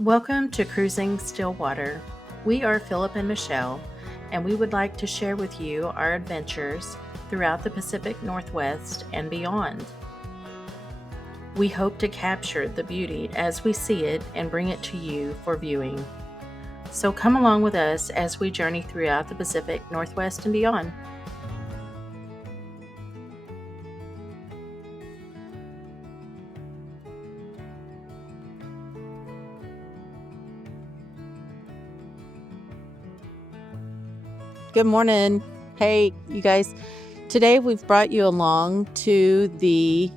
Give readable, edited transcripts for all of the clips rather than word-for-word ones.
Welcome to Cruising Stillwater. We are Philip and Michelle, and we would like to share with you our adventures throughout the Pacific Northwest and beyond. We hope to capture the beauty as we see it and bring it to you for viewing. So come along with us as we journey throughout the Pacific Northwest and beyond. Good morning. Hey, you guys. Today we've brought you along to the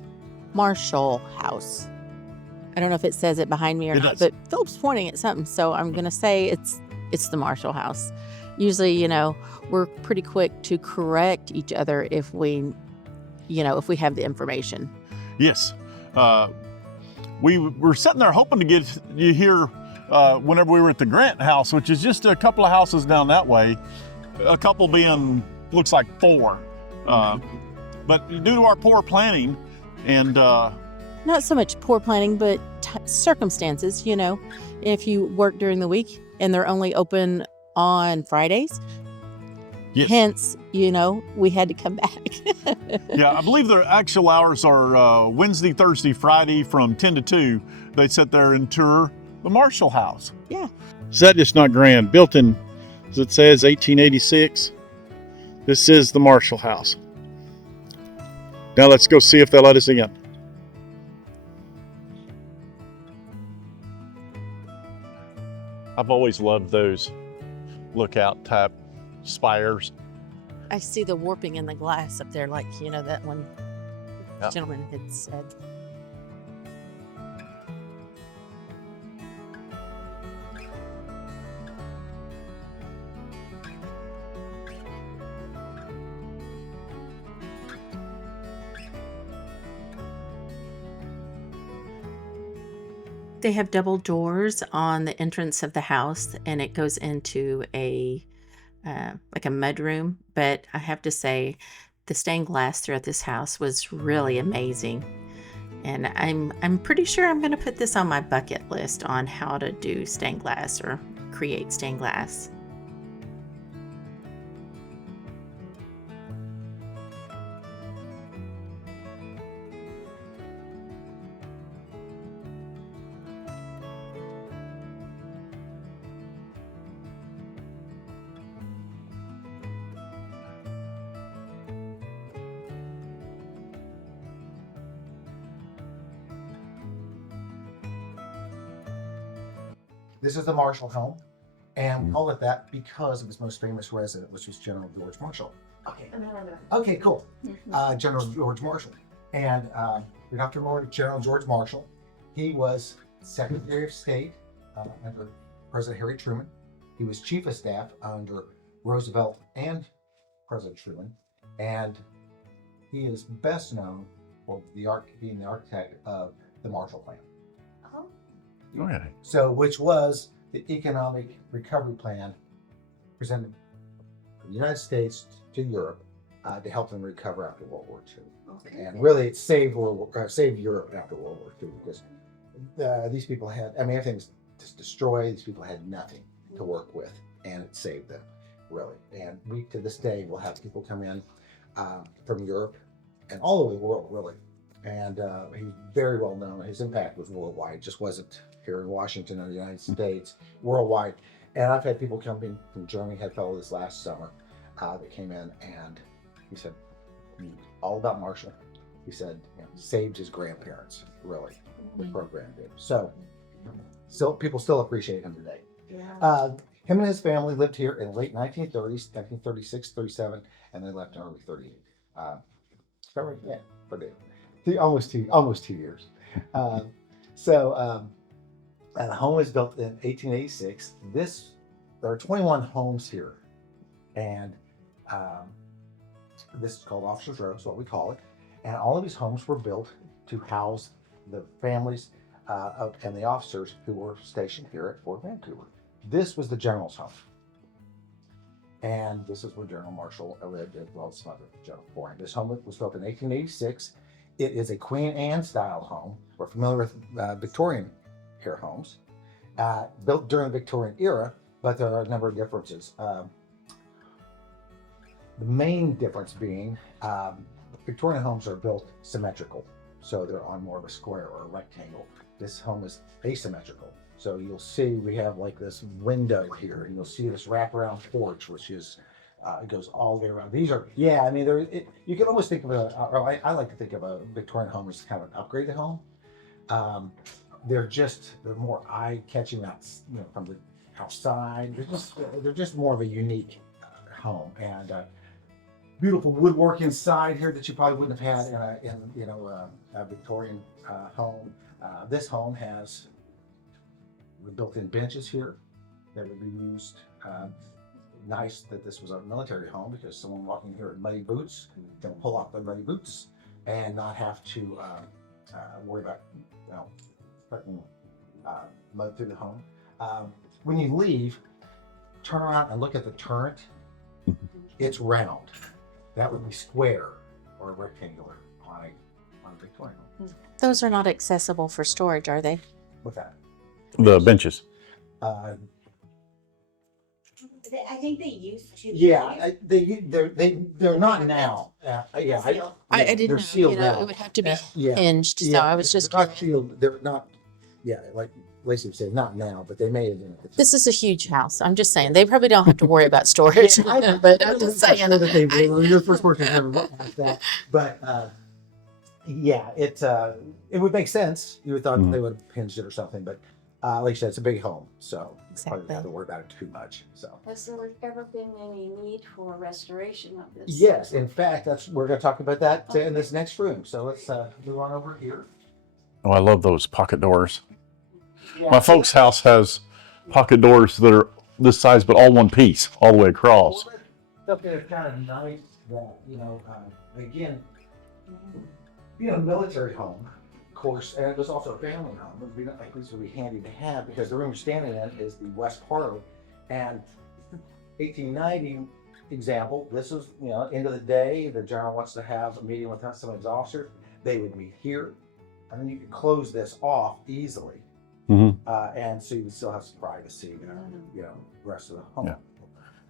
Marshall House. I don't know if it says it behind me or not, but Philip's pointing at something, so I'm going to say it's the Marshall House. Usually, we're pretty quick to correct each other if we have the information. Yes. We were sitting there hoping to get you here whenever we were at the Grant House, which is just a couple of houses down that way. A couple being, looks like 4. But due to our poor planning and... Not so much poor planning, but circumstances, if you work during the week and they're only open on Fridays. Yes. Hence, we had to come back. Yeah, I believe their actual hours are Wednesday, Thursday, Friday from 10 to 2. They sit there and tour the Marshall House. Yeah. So that is not grand. Built in, as it says, 1886. This is the Marshall House. Now let's go see if they'll let us in. I've always loved those lookout type spires. I see the warping in the glass up there, like, that one gentleman had said. They have double doors on the entrance of the house, and it goes into a mud room. But I have to say, the stained glass throughout this house was really amazing, and I'm pretty sure I'm going to put this on my bucket list on how to do stained glass or create stained glass. This is the Marshall home, and we call it that because of its most famous resident, which was General George Marshall. Okay. Okay, cool. General George Marshall. And we have to remember General George Marshall. He was Secretary of State under President Harry Truman. He was Chief of Staff under Roosevelt and President Truman. And he is best known for being the architect of the Marshall Plan. Okay. So, which was the economic recovery plan presented from the United States to Europe to help them recover after World War II. Okay. And really, it saved Europe after World War II because these people had, everything was just destroyed. These people had nothing to work with, and it saved them, really. And we, to this day, will have people come in from Europe and all over the world, really. And he's very well known. His impact was worldwide. It just wasn't here in Washington or the United States, worldwide. And I've had people come in from Germany, had a fellow this last summer that came in, and he said, all about Marshall. He said, saved his grandparents, really, the program did. So people still appreciate him today. Yeah. Him and his family lived here in the late 1930s, 1936, 37, and they left in early 38. Almost two years. And the home was built in 1886. There are 21 homes here, and this is called Officers Row, is what we call it. And all of these homes were built to house the families and the officers who were stationed here at Fort Vancouver. This was the General's home. And this is where General Marshall lived, as well as some other General Foreign. This home was built in 1886. It is a Queen Anne style home. We're familiar with Victorian care homes. built during the Victorian era, but there are a number of differences. The main difference being Victorian homes are built symmetrical, so they're on more of a square or a rectangle. This home is asymmetrical. So you'll see we have like this window here, and you'll see this wraparound porch, which is it goes all the way around. These are, yeah, I mean, you can almost think of I like to think of a Victorian home as kind of an upgraded home. They're more eye-catching from the outside. They're just more of a unique home, and beautiful woodwork inside here that you probably wouldn't have had in a Victorian home. This home has built-in benches here that would be used. Nice that this was a military home, because someone walking here in muddy boots can pull off their muddy boots and not have to worry about putting mud through the home. When you leave, turn around and look at the turret. It's round. That would be square or rectangular on a Victorian home. Those are not accessible for storage, are they? What's that? The benches. I think they used to. Yeah, they're not now. I didn't they're know. sealed now. It would have to be Yeah. hinged. So I was just they're not sealed. They're not. Yeah, like Lacey said, not now, but they may have been. This is a huge house. I'm just saying they probably don't have to worry about storage. But I'm just saying Sure that they will. You're the first person to ever ask that. But yeah, it would make sense. You would thought they would have hinged it or something, but like I said, it's a big home, so probably don't have to worry about it too much. So Has there ever been any need for restoration of this? yes, in fact, we're going to talk about that in this next room. So let's move on over here. Oh, I love those pocket doors. Yeah. My folks' house has pocket doors that are this size, but all one piece, all the way across. Well, that's something that's kind of nice that, again, being a military home, of course, and it was also a family home. It would be, like, these would be handy to have, because the room you're standing in is the west parlor. And 1890 example, this is, end of the day, the general wants to have a meeting with some of his officers. They would meet here, and then you could close this off easily. And so you would still have some privacy, the rest of the home.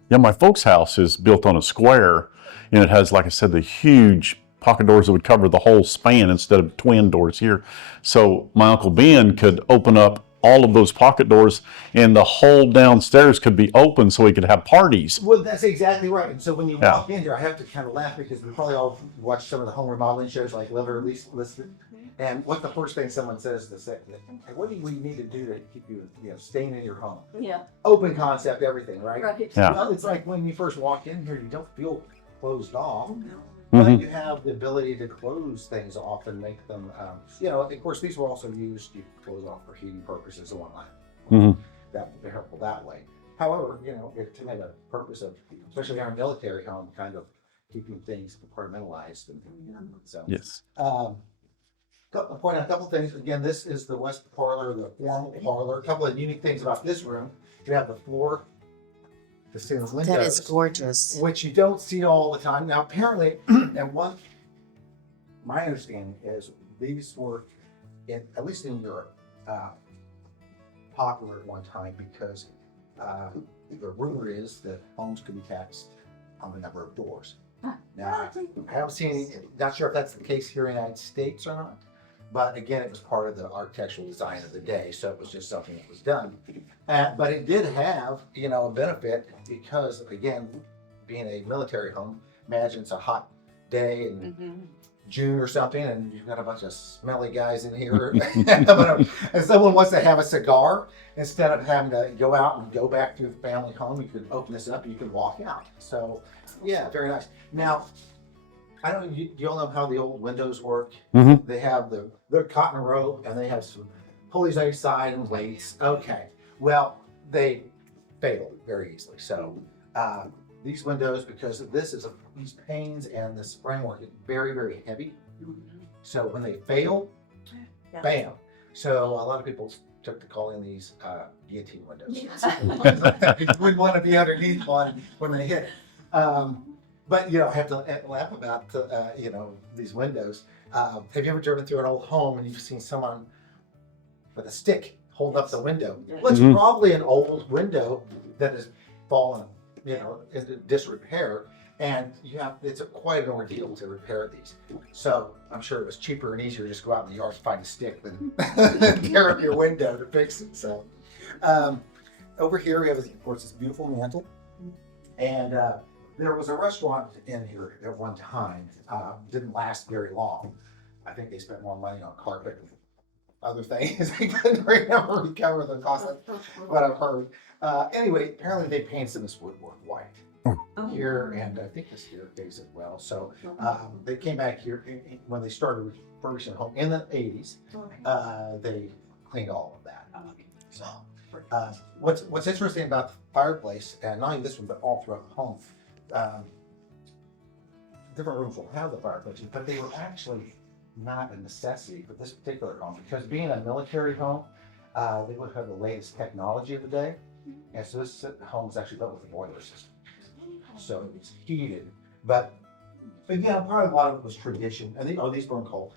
Yeah, my folks' house is built on a square, and it has, like I said, the huge pocket doors that would cover the whole span instead of twin doors here. So my Uncle Ben could open up all of those pocket doors, and the whole downstairs could be open so he could have parties. Well, that's exactly right. And so when you walk in here, I have to kind of laugh, because we probably all watch some of the home remodeling shows like Live or At Least Listed. And what's the first thing someone says to say, hey, what do we need to do to keep you, staying in your home? Yeah. Open concept, everything, right? Right. Yeah. Well, it's like when you first walk in here, you don't feel closed off, Mm-hmm. but you have the ability to close things off and make them, of course, these were also used, you could close off for heating purposes and whatnot. That would be helpful that way. However, it had a purpose of, especially our military home, kind of keeping things compartmentalized. And so, Yes. point out a couple things. Again, this is the west parlor, the formal parlor. A couple of unique things about this room. You have the floor, the ceiling windows. that is gorgeous. Which you don't see all the time. Now, apparently, and my understanding is these were, at least in Europe, popular at one time, because the rumor is that homes could be taxed on the number of doors. Now, I haven't seen any, not sure if that's the case here in the United States or not, but again, it was part of the architectural design of the day, so it was just something that was done. But it did have, a benefit, because, again, being a military home, imagine it's a hot day in June or something, and you've got a bunch of smelly guys in here, and someone wants to have a cigar. Instead of having to go out and go back to the family home, you could open this up and you could walk out. So, yeah, very nice. Now, I don't know, you all know how the old windows work? They have they're cotton rope, and they have some pulleys on each side and weights. Okay, well, they fail very easily. So these windows, because these panes and the framework is very, very heavy. So when they fail, bam. So a lot of people took to calling these guillotine windows. You wouldn't want to be underneath one when they hit. But I have to laugh about these windows. Have you ever driven through an old home and you've seen someone with a stick holding up the window. Well, it's Mhm. probably an old window that has fallen, into disrepair. And it's quite an ordeal to repair these. So I'm sure it was cheaper and easier to just go out in the yard and find a stick than tear up your window to fix it. So over here we have, of course, this beautiful mantle. And there was a restaurant in here at one time. Didn't last very long. I think they spent more money on carpet and other things. They couldn't recover the cost of what I've heard. Anyway, apparently they painted this woodwork white here, and I think the staircase as well. So they came back here when they started refurbishing the home in the 80s. They cleaned all of that up. So what's interesting about the fireplace, and not only this one, but all throughout the home, different rooms will have the fireplaces, but they were actually not a necessity for this particular home, because being a military home, they would have the latest technology of the day, and so this home was actually built with a boiler system, so it was heated. But again, probably a lot of it was tradition. And these burn coal.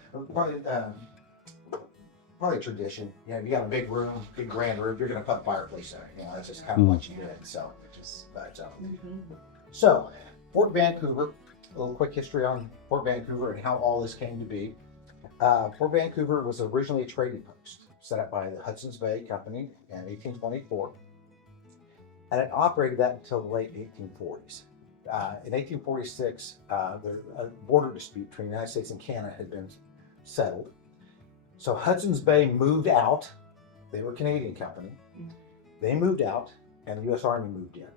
Probably tradition. You got a big room, big grand room. You're going to put a fireplace in it. That's just kind of what you did. So, so Fort Vancouver. A little quick history on Fort Vancouver and how all this came to be. Fort Vancouver was originally a trading post set up by the Hudson's Bay Company in 1824, and it operated that until the late 1840s. In 1846, a border dispute between the United States and Canada had been settled. So Hudson's Bay moved out. They were a Canadian company. They moved out, and the U.S. Army moved in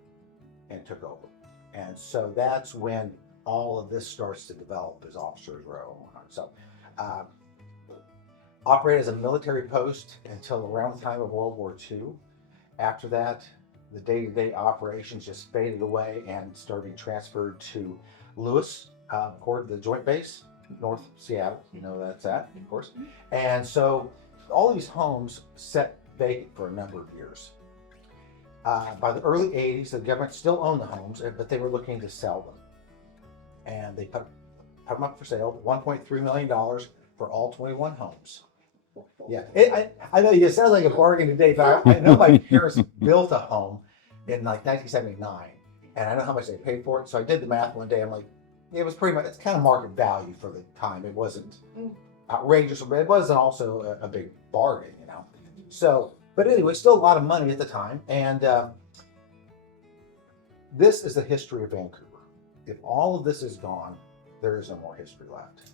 and took over. And so that's when all of this starts to develop as Officers Row. So operated as a military post until around the time of World War II. After that, the day-to-day operations just faded away and started being transferred to Lewis, the Joint Base, North Seattle. You know that's at, of course. And so all these homes sat vacant for a number of years. By the early 80s, the government still owned the homes, but they were looking to sell them. And they put them up for sale, $1.3 million for all 21 homes. Yeah, I know it sounds like a bargain today, but I know my parents built a home in like 1979, and I know how much they paid for it. So I did the math one day. I'm like, it was pretty much, it's kind of market value for the time. It wasn't outrageous, but it wasn't also a big bargain, So, but anyway, still a lot of money at the time. And this is the history of Vancouver. If all of this is gone, there is no more history left.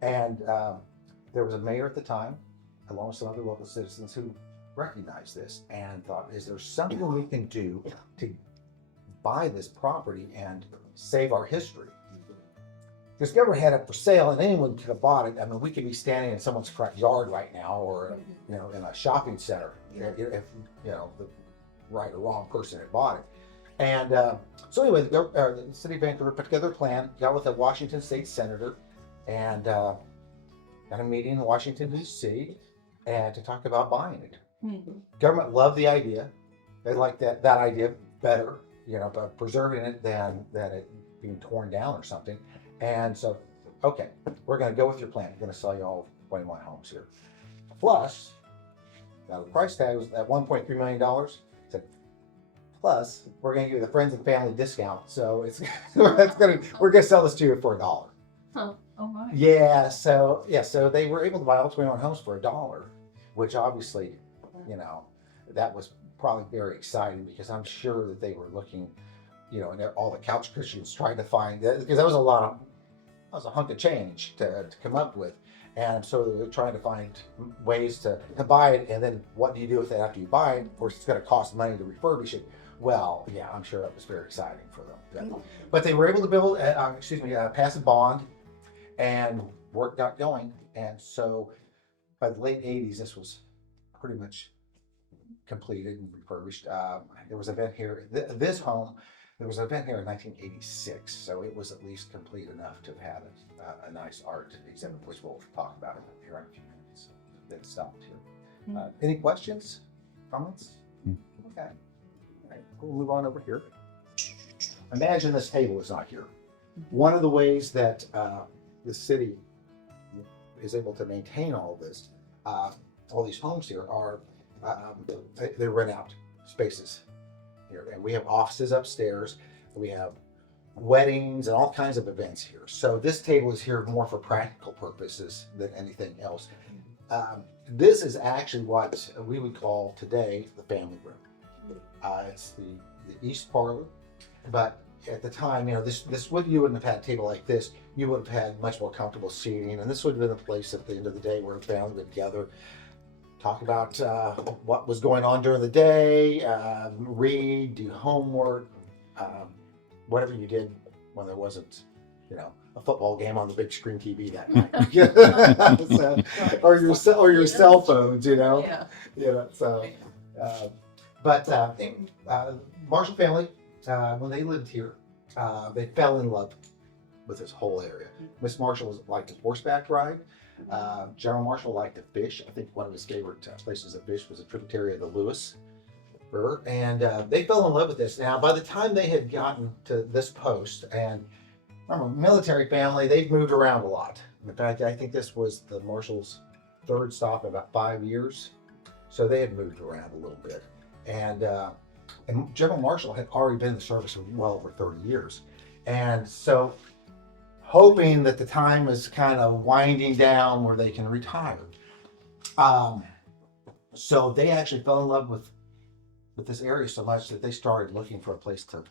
And there was a mayor at the time, along with some other local citizens, who recognized this and thought, is there something we can do to buy this property and save our history? Because if you ever had it for sale and anyone could have bought it, I mean, we could be standing in someone's front yard right now, or in a shopping center, if the right or wrong person had bought it. And so anyway, the city of Vancouver put together a plan, got with a Washington state senator, and got a meeting in Washington, D.C., and to talk about buying it. Government loved the idea. They liked that idea better, but preserving it than it being torn down or something. And so, okay, we're going to go with your plan. We're going to sell you all 21 homes here. Plus, now the price tag was at $1.3 million. Plus, we're going to give you the friends and family discount. So we're going to sell this to you for $1. Huh. Oh my. Yeah. So they were able to buy all 21 homes for $1, which obviously, that was probably very exciting, because I'm sure that they were looking, and all the couch cushions trying to find that, because that was a hunk of change to come up with. And so they were trying to find ways to buy it. And then what do you do with it after you buy it? Of course, it's going to cost money to refurbish it. Well, yeah, I'm sure that was very exciting for them. But they were able to pass a bond, and work got going. And so by the late 80s, this was pretty much completed and refurbished. There was an event here. This home, there was an event here in 1986, so it was at least complete enough to have had a nice art exhibit, which we'll talk about here in a few minutes. That's stopped here. Any questions, comments? Okay. All right, we'll move on over here. Imagine this table is not here. One of the ways that the city is able to maintain all this, all these homes here, are they rent out spaces here, and we have offices upstairs. We have weddings and all kinds of events here. So this table is here more for practical purposes than anything else. This is actually what we would call today the family room. It's the east parlor, but at the time, this would you wouldn't have had a table like this. You would have had much more comfortable seating, and this would have been the place at the end of the day where the family would gather, talk about what was going on during the day, read, do homework, whatever you did when there wasn't, a football game on the big screen TV that night. So, or your cell phones, Yeah. So, but Marshall family, when they lived here, they fell in love with this whole area. Miss Marshall liked to horseback ride. General Marshall liked to fish. I think one of his favorite places to fish was a tributary of the Lewis River, and they fell in love with this. Now, by the time they had gotten to this post, and remember, military family, they've moved around a lot. In fact, I think this was the Marshall's third stop in about 5 years, so they had moved around a little bit. And General Marshall had already been in the service for well over 30 years, and so hoping that the time is kind of winding down where they can retire. So they actually fell in love with this area so much that they started looking for a place to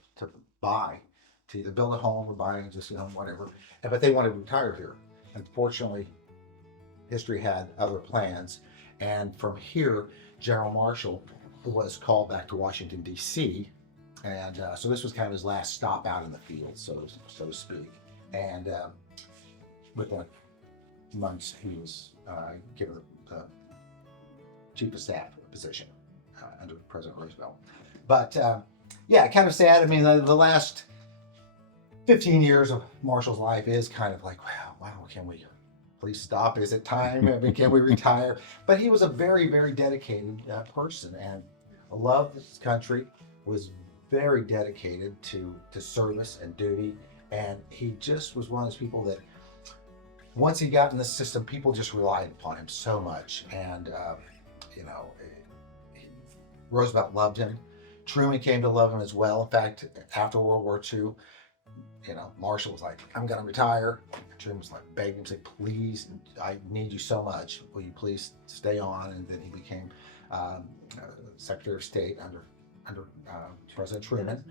buy, to either build a home or buy just, whatever. But they wanted to retire here. Unfortunately, history had other plans. And from here, General Marshall was called back to Washington, D.C. And so this was kind of his last stop out in the field, so to speak. And within months, he was given the chief of staff position under President Roosevelt. But yeah, kind of sad. I mean, the last 15 years of Marshall's life is kind of like, wow, can we please stop? Is it time? I mean, can we retire? But he was a very, very dedicated person and loved this country, was very dedicated to service and duty. And he just was one of those people that once he got in the system, people just relied upon him so much. And, Roosevelt loved him. Truman came to love him as well. In fact, after World War II, Marshall was like, I'm going to retire. Truman was like begging him, say, please, I need you so much. Will you please stay on? And then he became Secretary of State under President Truman.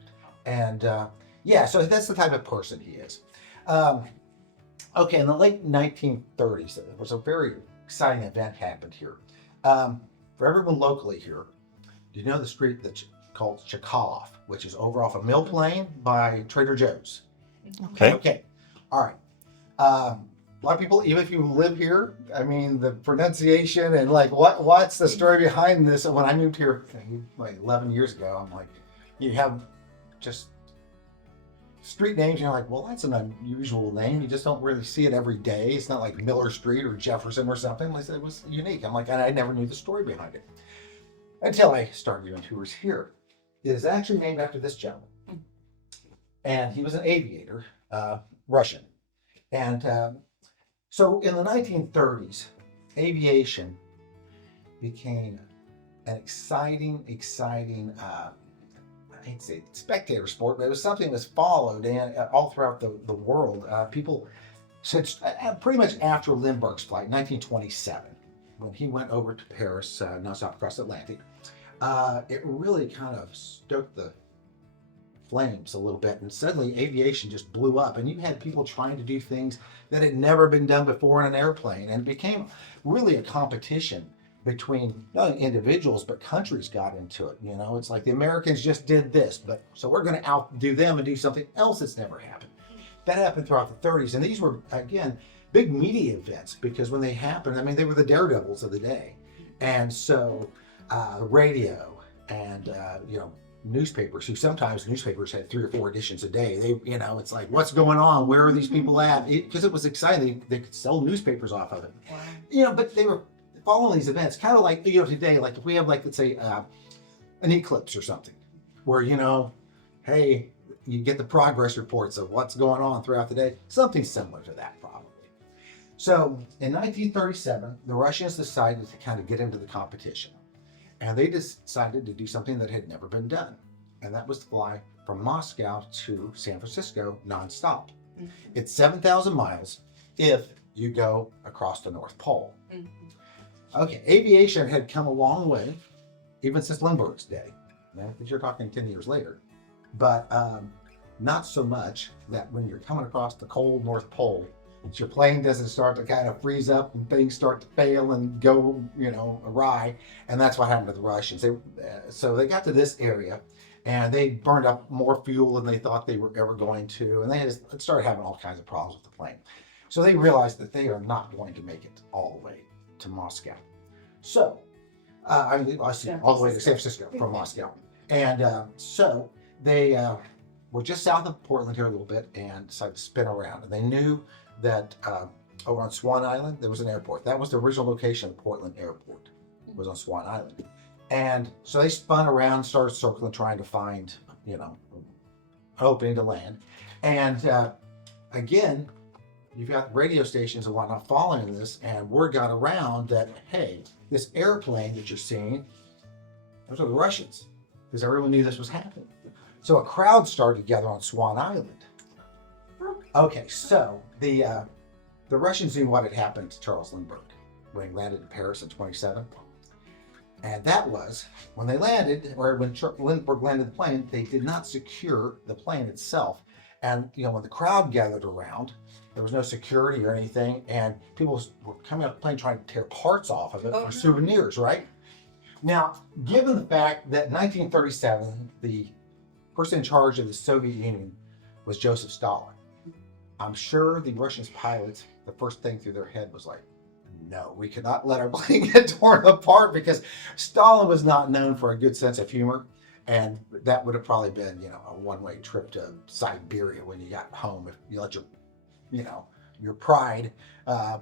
And yeah, so that's the type of person he is. Okay, in the late 1930s, there was a very exciting event happened here. For everyone locally here, do you know the street that's called Chickaow, which is over off of Mill Plain by Trader Joe's? Okay. All right. A lot of people, even if you live here, I mean, the pronunciation and like what's the story behind this? And when I moved here like 11 years ago, I'm like, you have just street names, you're like, well, that's an unusual name. You just don't really see it every day. It's not like Miller Street or Jefferson or something. It was unique. I'm like, and I never knew the story behind it until I started doing tours here. It is actually named after this gentleman. And he was an aviator, Russian. And so in the 1930s, aviation became an exciting, I hate to say spectator sport, but it was something that was followed and all throughout the world. People, since pretty much after Lindbergh's flight, 1927, when he went over to Paris, nonstop across the Atlantic, it really kind of stoked the flames a little bit, and suddenly aviation just blew up, and you had people trying to do things that had never been done before in an airplane, and it became really a competition between not only individuals but countries got into it. It's like the Americans just did this, but so we're going to outdo them and do something else that's never happened. That happened throughout the 30s, and these were again big media events because when they happened, I mean, they were the daredevils of the day, and so radio and newspapers, who sometimes newspapers had 3 or 4 editions a day. They, it's like, what's going on? Where are these people at? Because it was exciting. They could sell newspapers off of it. Wow. But they were following these events, kind of like, today, like if we have like, let's say, an eclipse or something where, hey, you get the progress reports of what's going on throughout the day, something similar to that probably. So in 1937, the Russians decided to kind of get into the competition. And they decided to do something that had never been done. And that was to fly from Moscow to San Francisco nonstop. Mhm. It's 7,000 miles if you go across the North Pole. Mhm. Okay, aviation had come a long way, even since Lindbergh's day. Because you're talking 10 years later. But not so much that when you're coming across the cold North Pole, that your plane doesn't start to kind of freeze up and things start to fail and go, awry. And that's what happened to the Russians. So they got to this area and they burned up more fuel than they thought they were ever going to. And they just started having all kinds of problems with the plane. So they realized that they are not going to make it all the way to Moscow. So, all the way to San Francisco from Moscow. And so they were just south of Portland here a little bit and decided to spin around. And they knew that over on Swan Island, there was an airport. That was the original location of Portland Airport, was on Swan Island. And so they spun around, started circling, trying to find, an opening to land. And again, you've got radio stations and whatnot following this, and word got around that, hey, this airplane that you're seeing, those are the Russians, because everyone knew this was happening. So a crowd started to gather on Swan Island. Okay, so the Russians knew what had happened to Charles Lindbergh when he landed in Paris in 27. And that was when they landed, or when Lindbergh landed the plane, they did not secure the plane itself. And when the crowd gathered around, there was no security or anything, and people were coming off the plane trying to tear parts off of it for souvenirs, right? Now, given the fact that in 1937, the person in charge of the Soviet Union was Joseph Stalin, I'm sure the Russian pilots, the first thing through their head was like, no, we cannot let our plane get torn apart, because Stalin was not known for a good sense of humor. And that would have probably been, a one-way trip to Siberia when you got home if you let your pride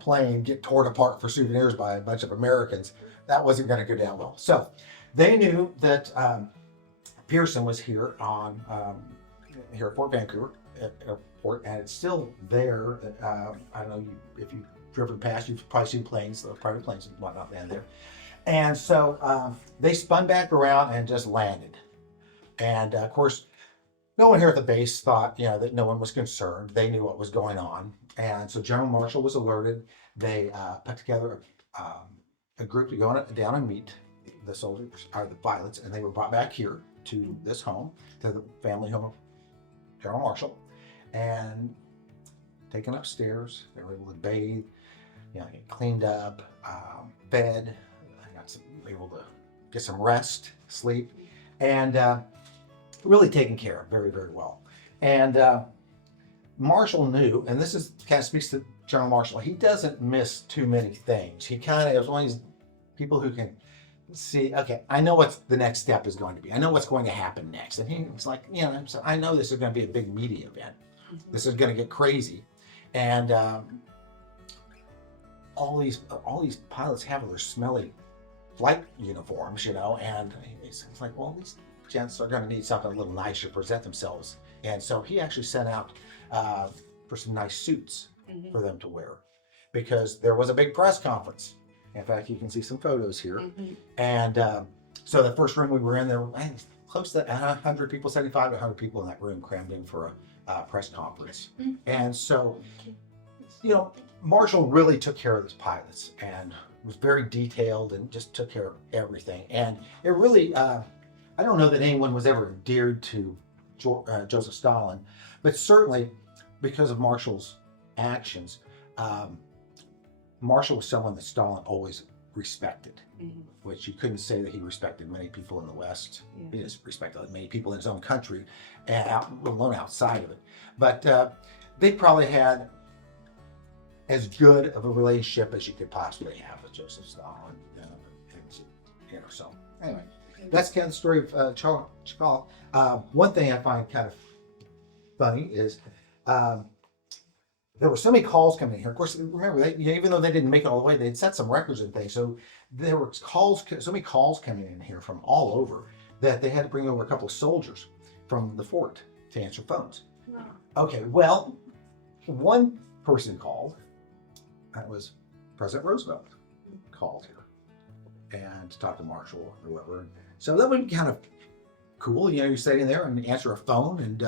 plane get torn apart for souvenirs by a bunch of Americans. That wasn't going to go down well. So they knew that Pearson was here here at Fort Vancouver Airport, and it's still there. I don't know if you've driven past, you've probably seen planes, private planes and whatnot land there. And so they spun back around and just landed. And of course, no one here at the base thought, that no one was concerned. They knew what was going on. And so General Marshall was alerted. They put together a group to go down and meet the soldiers, or the pilots, and they were brought back here to this home, to the family home of General Marshall, and taken upstairs. They were able to bathe, get cleaned up, fed, able to get some rest, sleep, and really taken care of very, very well. And Marshall knew, and this kind of speaks to General Marshall, he doesn't miss too many things. He kind of is one of these people who can see, okay, I know what the next step is going to be. I know what's going to happen next. And he's like, I know this is going to be a big media event. This is going to get crazy. And all these pilots have their smelly flight uniforms, and it's like, well, these gents are going to need something a little nicer to present themselves. And so he actually sent out for some nice suits for them to wear, because there was a big press conference. In fact, you can see some photos here. And so the first room we were in, there were close to 100 people, 75 to 100 people in that room crammed in for a press conference. And so, Marshall really took care of his pilots and was very detailed and just took care of everything. And it really, I don't know that anyone was ever endeared to Joseph Stalin, but certainly because of Marshall's actions, Marshall was someone that Stalin always respected, which you couldn't say that he respected many people in the West. He just respected many people in his own country, and alone outside of it. But they probably had as good of a relationship as you could possibly have with Joseph Stalin. So anyway, that's kind of the story of Chkal. One thing I find kind of funny is there were so many calls coming in here. Of course, remember, even though they didn't make it all the way, they'd set some records and things. So there were so many calls coming in here from all over that they had to bring over a couple of soldiers from the fort to answer phones. Okay, well, one person called. That was President Roosevelt called here. and to talk to Marshall or whoever. So that would be kind of cool. You know, you're sitting there and answer a phone and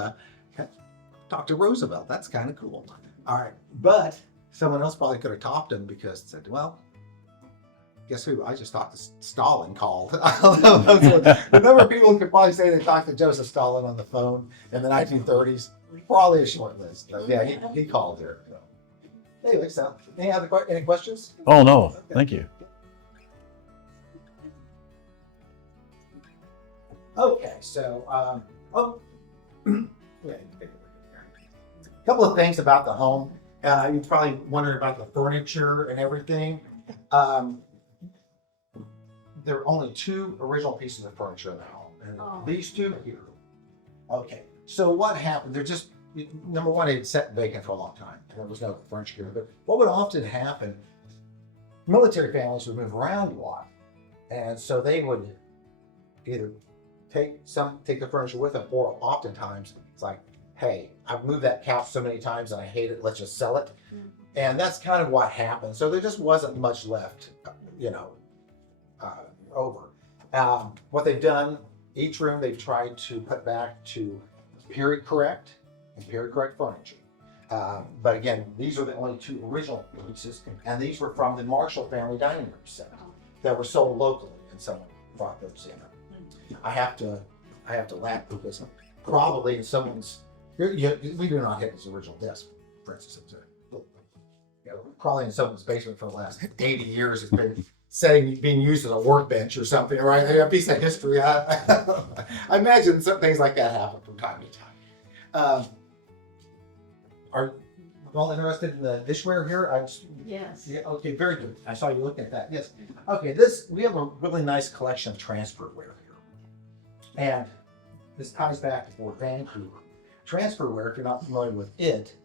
talk to Roosevelt. That's kind of cool. All right. But someone else probably could have topped him because it said, well, guess who? I just talked to Stalin called. The number of people who could probably say they talked to Joseph Stalin on the phone in the 1930s, probably a short list. But yeah, he called there. So. Anyway, so any questions? Oh, no. Thank you. Okay, so a couple of things about the home. You're probably wondering about the furniture and everything. There are only 2 original pieces of furniture in the home, and these 2 here. Okay, so what happened? They're just, number one, it sat vacant for a long time. There was no furniture here, but what would often happen, military families would move around a lot, and so they would either take the furniture with them, or oftentimes it's like, hey, I've moved that couch so many times and I hate it, let's just sell it. Mm-hmm. And that's kind of what happened. So there just wasn't much left, over. What they've done, each room they've tried to put back to period correct furniture. But again, these are the only 2 original pieces, and these were from the Marshall family dining room set that were sold locally, and someone brought those in. I have to laugh because probably in someone's, we do not have his original desk, for instance. Probably in someone's basement for the last 80 years. It's been being used as a workbench or something, right? A piece of history. I imagine some things like that happen from time to time. Are you all interested in the dishware here? Yes. Yeah, okay, very good. I saw you looking at that. Yes. Okay, we have a really nice collection of transferware here. And this ties back to Fort Vancouver. Transferware, if you're not familiar with it,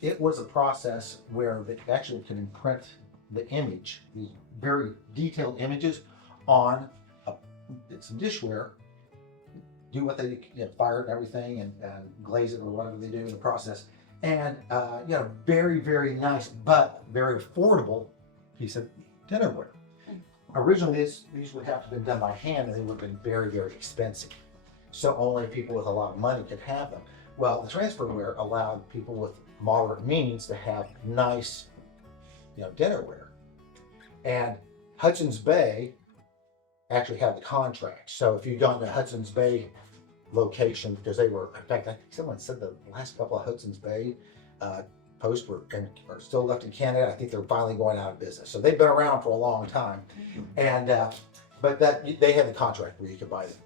it was a process where they actually can imprint the image, these very detailed images on some dishware, do what they fire it and everything, and glaze it or whatever they do in the process. And very, very nice, but very affordable piece of dinnerware. Originally, these would have to have been done by hand, and they would have been very, very expensive. So only people with a lot of money could have them. Well, the transferware allowed people with moderate means to have nice, dinnerware. And Hudson's Bay actually had the contract. So if you've gone to Hudson's Bay location, because they were, in fact, I think someone said the last couple of Hudson's Bay posts are still left in Canada. I think they're finally going out of business. So they've been around for a long time. And but they had the contract where you could buy them.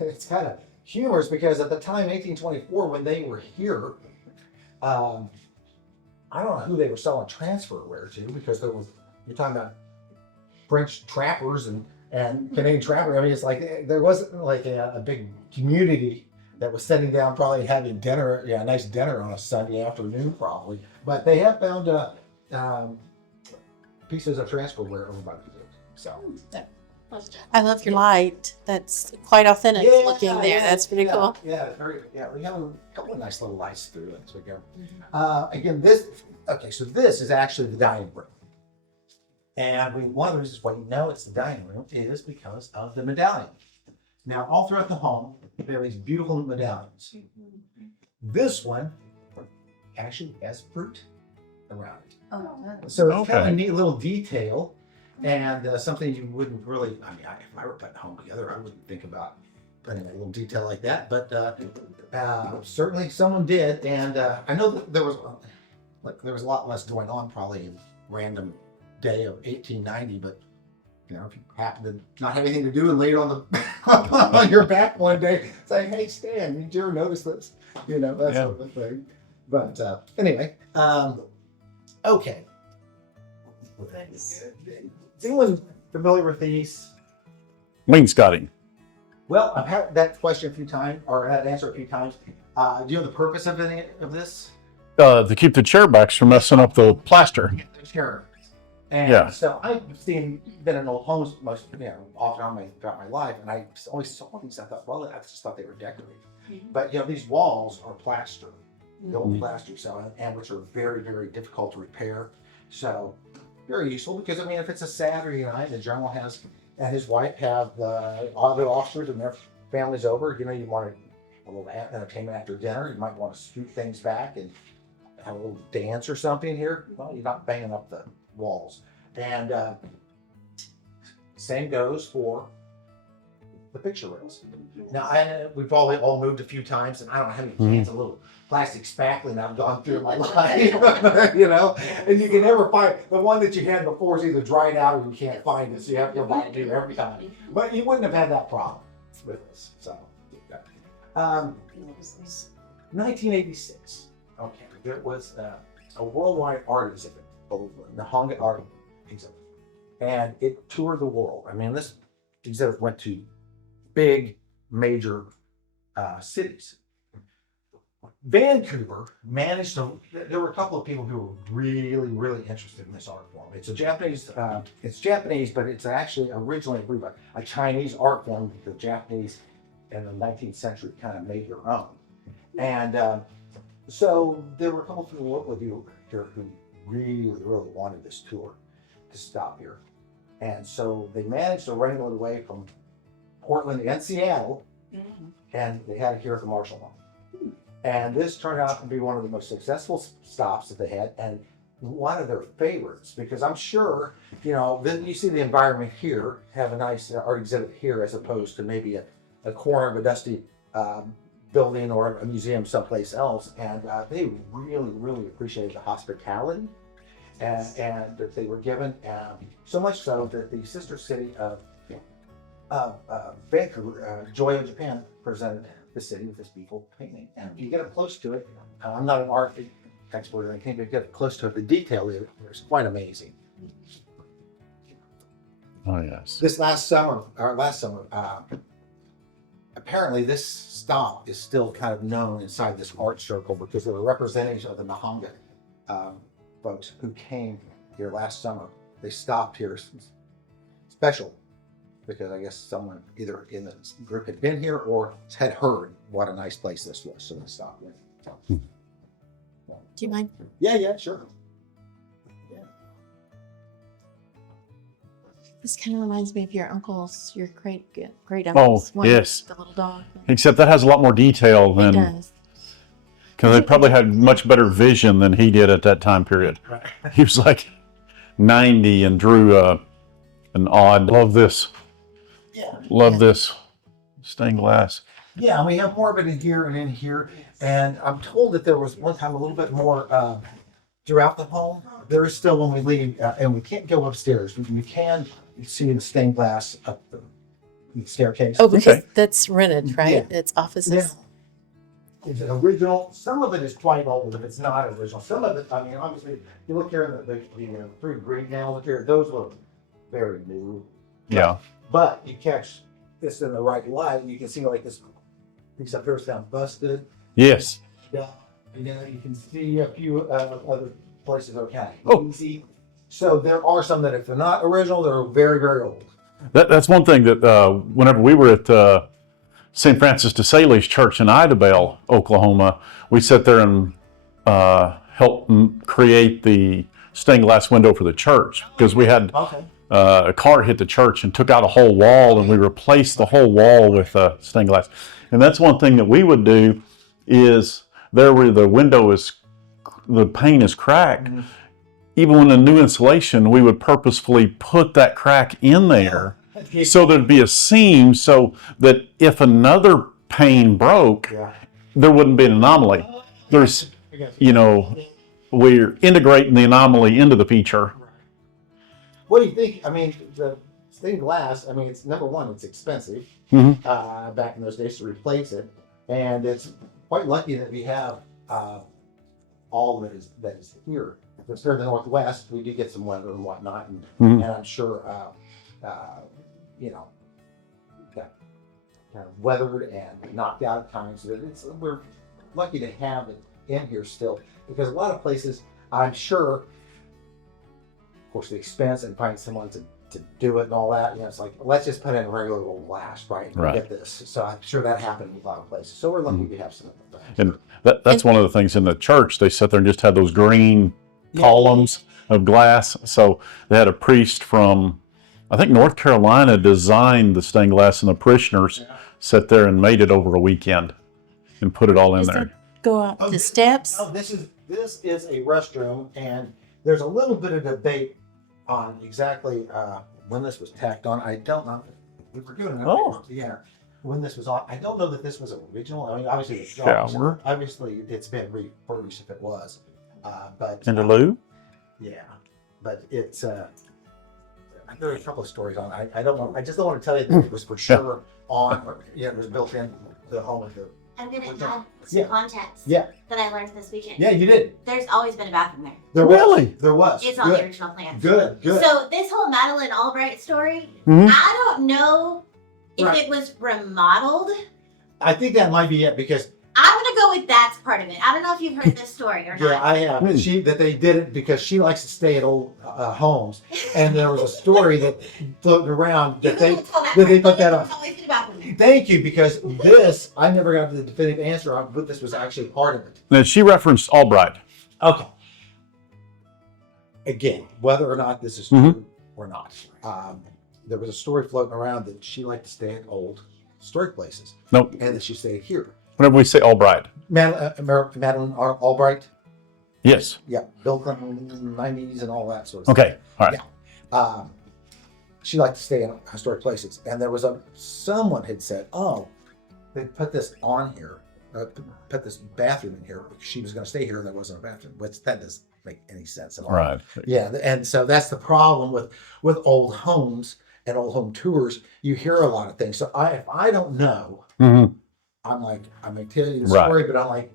It's kind of humorous because at the time, 1824, when they were here, I don't know who they were selling transferware to, because you're talking about French trappers and Canadian trappers. I mean, it's like there wasn't like a big community that was sitting down probably having dinner, a nice dinner on a Sunday afternoon probably. But they have found pieces of transferware over by the field. So. I love your light. That's quite authentic looking there. That's pretty cool. Yeah, very. Yeah, we have a couple of nice little lights through it as we go. Again, so this is actually the dining room. And one of the reasons why you know it's the dining room is because of the medallion. Now, all throughout the home, there are these beautiful medallions. This one actually has fruit around it. Oh, So it's kind of a neat little detail. And something you wouldn't really, if I were putting a home together, I wouldn't think about putting a little detail like that. But certainly someone did. And I know that there was a lot less going on probably in random day of 1890. But if you happen to not have anything to do and lay it on on your back one day, saying, "Hey, Stan, did you ever notice this?" That sort of thing. But anyway, okay. Is anyone familiar with these? Wainscoting. Well, I've had that question a few times, or that answer a few times. Do you know the purpose of any of this? To keep the chair backs from messing up the plaster. The chair. And so I've been in old homes often throughout my life, and I always saw these. I thought, well, I just thought they were decorative. Mm-hmm. But these walls are plaster, the old plaster, and which are very, very difficult to repair. So very useful because, I mean, if it's a Saturday night, the general has, and his wife have all the officers and their families over, you know, you want a little entertainment after dinner, you might want to scoot things back and have a little dance or something here. Well, you're not banging up the walls. And same goes for the picture rails. Now, we've all moved a few times, and I don't have any cans of little plastic spackling I've gone through in my life, you know, and you can never find the one that you had before is either dried out or you can't find it, so you have to buy it new every time. But you wouldn't have had that problem with this. So, 1986. Okay, there was a worldwide art exhibit, the Nahanga art exhibit, and it toured the world. I mean, this exhibit went to big, major cities. Vancouver managed to. There were a couple of people who were really, really interested in this art form. It's a Japanese. It's Japanese, but it's actually originally, I believe, a Chinese art form that the Japanese in the 19th century kind of made their own. And so there were a couple of people locally here who really, really wanted this tour to stop here, and so they managed to wrangle it away from Portland and Seattle, and they had it here at the Marshall Hall. And this turned out to be one of the most successful stops that they had, and one of their favorites, because I'm sure, you know, you see the environment here, have a nice art exhibit here as opposed to maybe a corner of a dusty building or a museum someplace else. And they really, really appreciated the hospitality and that they were given, so much so that the sister city of Vancouver, Joyo, Japan, presented the city with this beautiful painting. And you get up close to it. I'm not an art expert or anything, but you get up close to it. The detail is quite amazing. Oh, yes. This last summer, apparently this stop is still kind of known inside this art circle because there were representatives of the Nahanga folks who came here last summer. They stopped here special because I guess someone either in the group had been here or had heard what a nice place this was, so they stopped in. Do you mind? Yeah, sure. This kind of reminds me of your uncles, your great uncles. Oh, yes. The little dog. Except that has a lot more detail It than, does. because they probably had much better vision than he did at that time period. Right. He was like 90 and drew an odd, love this stained glass. Yeah, and we have more of it in here and in here. And I'm told that there was one time a little bit more throughout the home. There is still when we leave, and we can't go upstairs. We can see the stained glass up the staircase. Oh, because Okay. that's rented, right? Yeah. It's offices. Yeah. Is it original? Some of it is quite old if it's not original. Some of it, I mean, obviously, you look here in the three green nails look here, those look very new. Yeah. But you catch this in the right light, and you can see like this piece up here is down busted. Yes. Yeah, and then you can see a few other places okay. Oh. Easy. So there are some that if they're not original, they're very, very old. That's one thing that whenever we were at St. Francis de Sales Church in Idabel, Oklahoma, we sat there and helped create the stained glass window for the church because we had Okay. a car hit the church and took out a whole wall, and we replaced the whole wall with stained glass. And that's one thing that we would do is there where the window is, the pane is cracked. Mm-hmm. Even when a new installation, we would purposefully put that crack in there so there'd be a seam so that if another pane broke, Yeah. there wouldn't be an anomaly. There's, you know, we're integrating the anomaly into the feature. What do you think? I mean, the stained glass, I mean, it's number one, it's expensive Mhm. back in those days to replace it. And it's quite lucky that we have all that is here. If it's here in the Northwest, we do get some weather and whatnot. And, Mhm. and I'm sure, you know, got kind of weathered and knocked out at times. We're lucky to have it in here still because a lot of places, I'm sure, of course, the expense and finding someone to do it and all that, you know, it's like, let's just put in a regular old glass, right? And Right. get this. So I'm sure that happened in a lot of places. So we're lucky we have some of that. And that's one of the things in the church. They sit there and just had those green Yeah. columns. of glass. So they had a priest from, I think, North Carolina designed the stained glass, and the parishioners sat there and made it over a weekend and put it all in Does there. it go up the steps? Oh, this is a restroom, and there's a little bit of debate on exactly when this was tacked on. I don't know. We were doing it. Yeah. When this was on, I don't know that this was original. I mean, obviously, Shower. obviously it's been refurbished if it was, but And the loo? yeah, but it's there are a couple of stories on it. I don't know. I just don't want to tell you that it was for sure on. Or, it was built in the home of the. I'm gonna What's add that? some Yeah. context Yeah, that I learned this weekend. yeah, you did. There's always been a bathroom there. There Really? was. There was. It's on the Good. original plan. Good. Good. So this whole Madeline Albright story, Mhm. I don't know if Right. it was remodeled. I think that might be it because I'm gonna go with that's part of it. I don't know if you've heard this story or not. yeah, I have. Hmm. That they did it because she likes to stay at old homes, and there was a story that floated around You that they. can tell that that they part, put that but on. there's always been a bathroom there. Thank you, because this I never got the definitive answer on, but this was actually part of it. Now, she referenced Albright. Okay. Again, whether or not this is Mhm. true or not, there was a story floating around that she liked to stay at old historic places, Nope. and that she stayed here. Whenever we say Albright. Madeline Albright, Yes. yeah, built in the 90s and all that sort of stuff. Okay. All right. She liked to stay in historic places, and there was someone had said, "Oh, they put this on here, put this bathroom in here because she was going to stay here, and there wasn't a bathroom." Which that doesn't make any sense at all. Right. Yeah, and so that's the problem with old homes and old home tours. You hear a lot of things. So if I don't know, Mhm. I'm like, I'm gonna tell you the Right. story, but I'm like,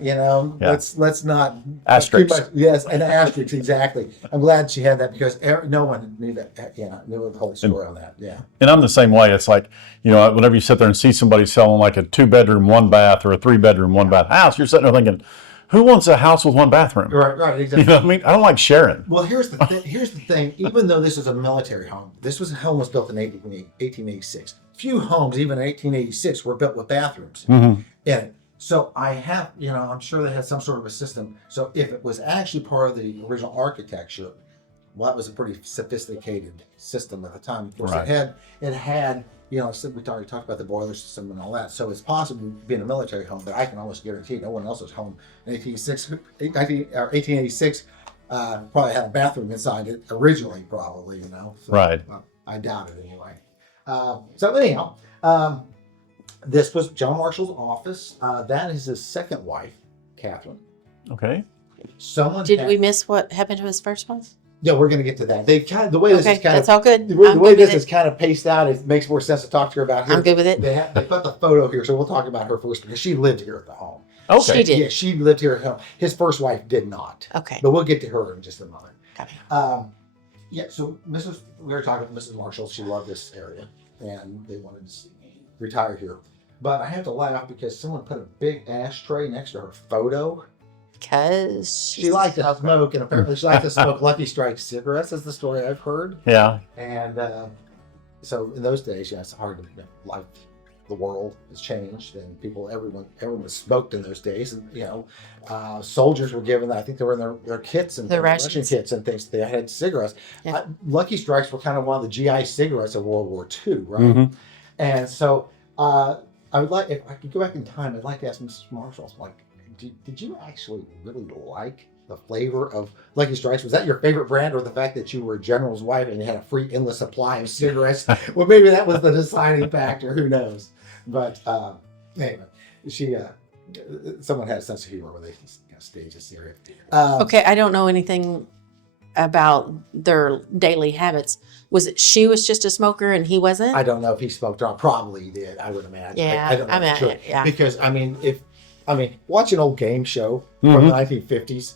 Yeah. let's not Asterisks. too much. Yes, an asterisk, exactly. I'm glad she had that because no one knew that. Knew the whole story on that. Yeah, And I'm the same way. It's like, whenever you sit there and see somebody selling like a 2-bedroom, 1-bath, or a 3-bedroom, 1-bath house, you're sitting there thinking, who wants a house with 1 bathroom? right, You exactly. know what I mean? I don't like sharing. Well, here's the thing. Even though this is a military home, home was built in 1886. Few homes, even in 1886, were built with bathrooms Mhm. in it. So I have, I'm sure they had some sort of a system. So if it was actually part of the original architecture, well, that was a pretty sophisticated system at the time. Of course, Right. it had, so we already talked about the boiler system and all that. So it's possible being a military home, but I can almost guarantee no one else's home in 1886 probably had a bathroom inside it originally, probably, So, Right. I doubt it anyway. So anyhow, this was John Marshall's office. That is his second wife, Catherine. Okay. Did we miss what happened to his first one? Yeah, we're going to get to that. The way this Okay, is kind that's of all good. the way I'm good this with is it. kind of paced out, it makes more sense to talk to her about here. I'm good with it. They put the photo here, so we'll talk about her first because she lived here at the home. Okay. She did. Yeah, she lived here at home. His first wife did not. Okay. But we'll get to her in just a moment. Got it. So we were talking with Mrs. Marshall. She loved this area, and they wanted to retire here. But I have to laugh because someone put a big ashtray next to her photo. Because She liked to smoke, and apparently she liked to smoke Lucky Strike cigarettes. Is the story I've heard. Yeah. And so in those days, it's hard to life. The world has changed, and everyone smoked in those days. And soldiers were given, I think they were in their kits and Their ration rations. kits and things. They had cigarettes. Yeah. Lucky Strikes were kind of one of the GI cigarettes of World War II, right? Mhm. And so I would like, if I could go back in time, I'd like to ask Mrs. Marshall, like, did you actually really like the flavor of Lucky Strikes? Was that your favorite brand, or the fact that you were a general's wife and you had a free endless supply of cigarettes? Well, maybe that was the deciding factor. Who knows? But anyway, someone had a sense of humor when they staged a series. Okay, I don't know anything about their daily habits. Was it she was just a smoker and he wasn't? I don't know if he smoked or not. Probably he did. I would imagine. Yeah, I don't know. I mean, for sure. yeah. Because watch an old game show from Mhm. the 1950s.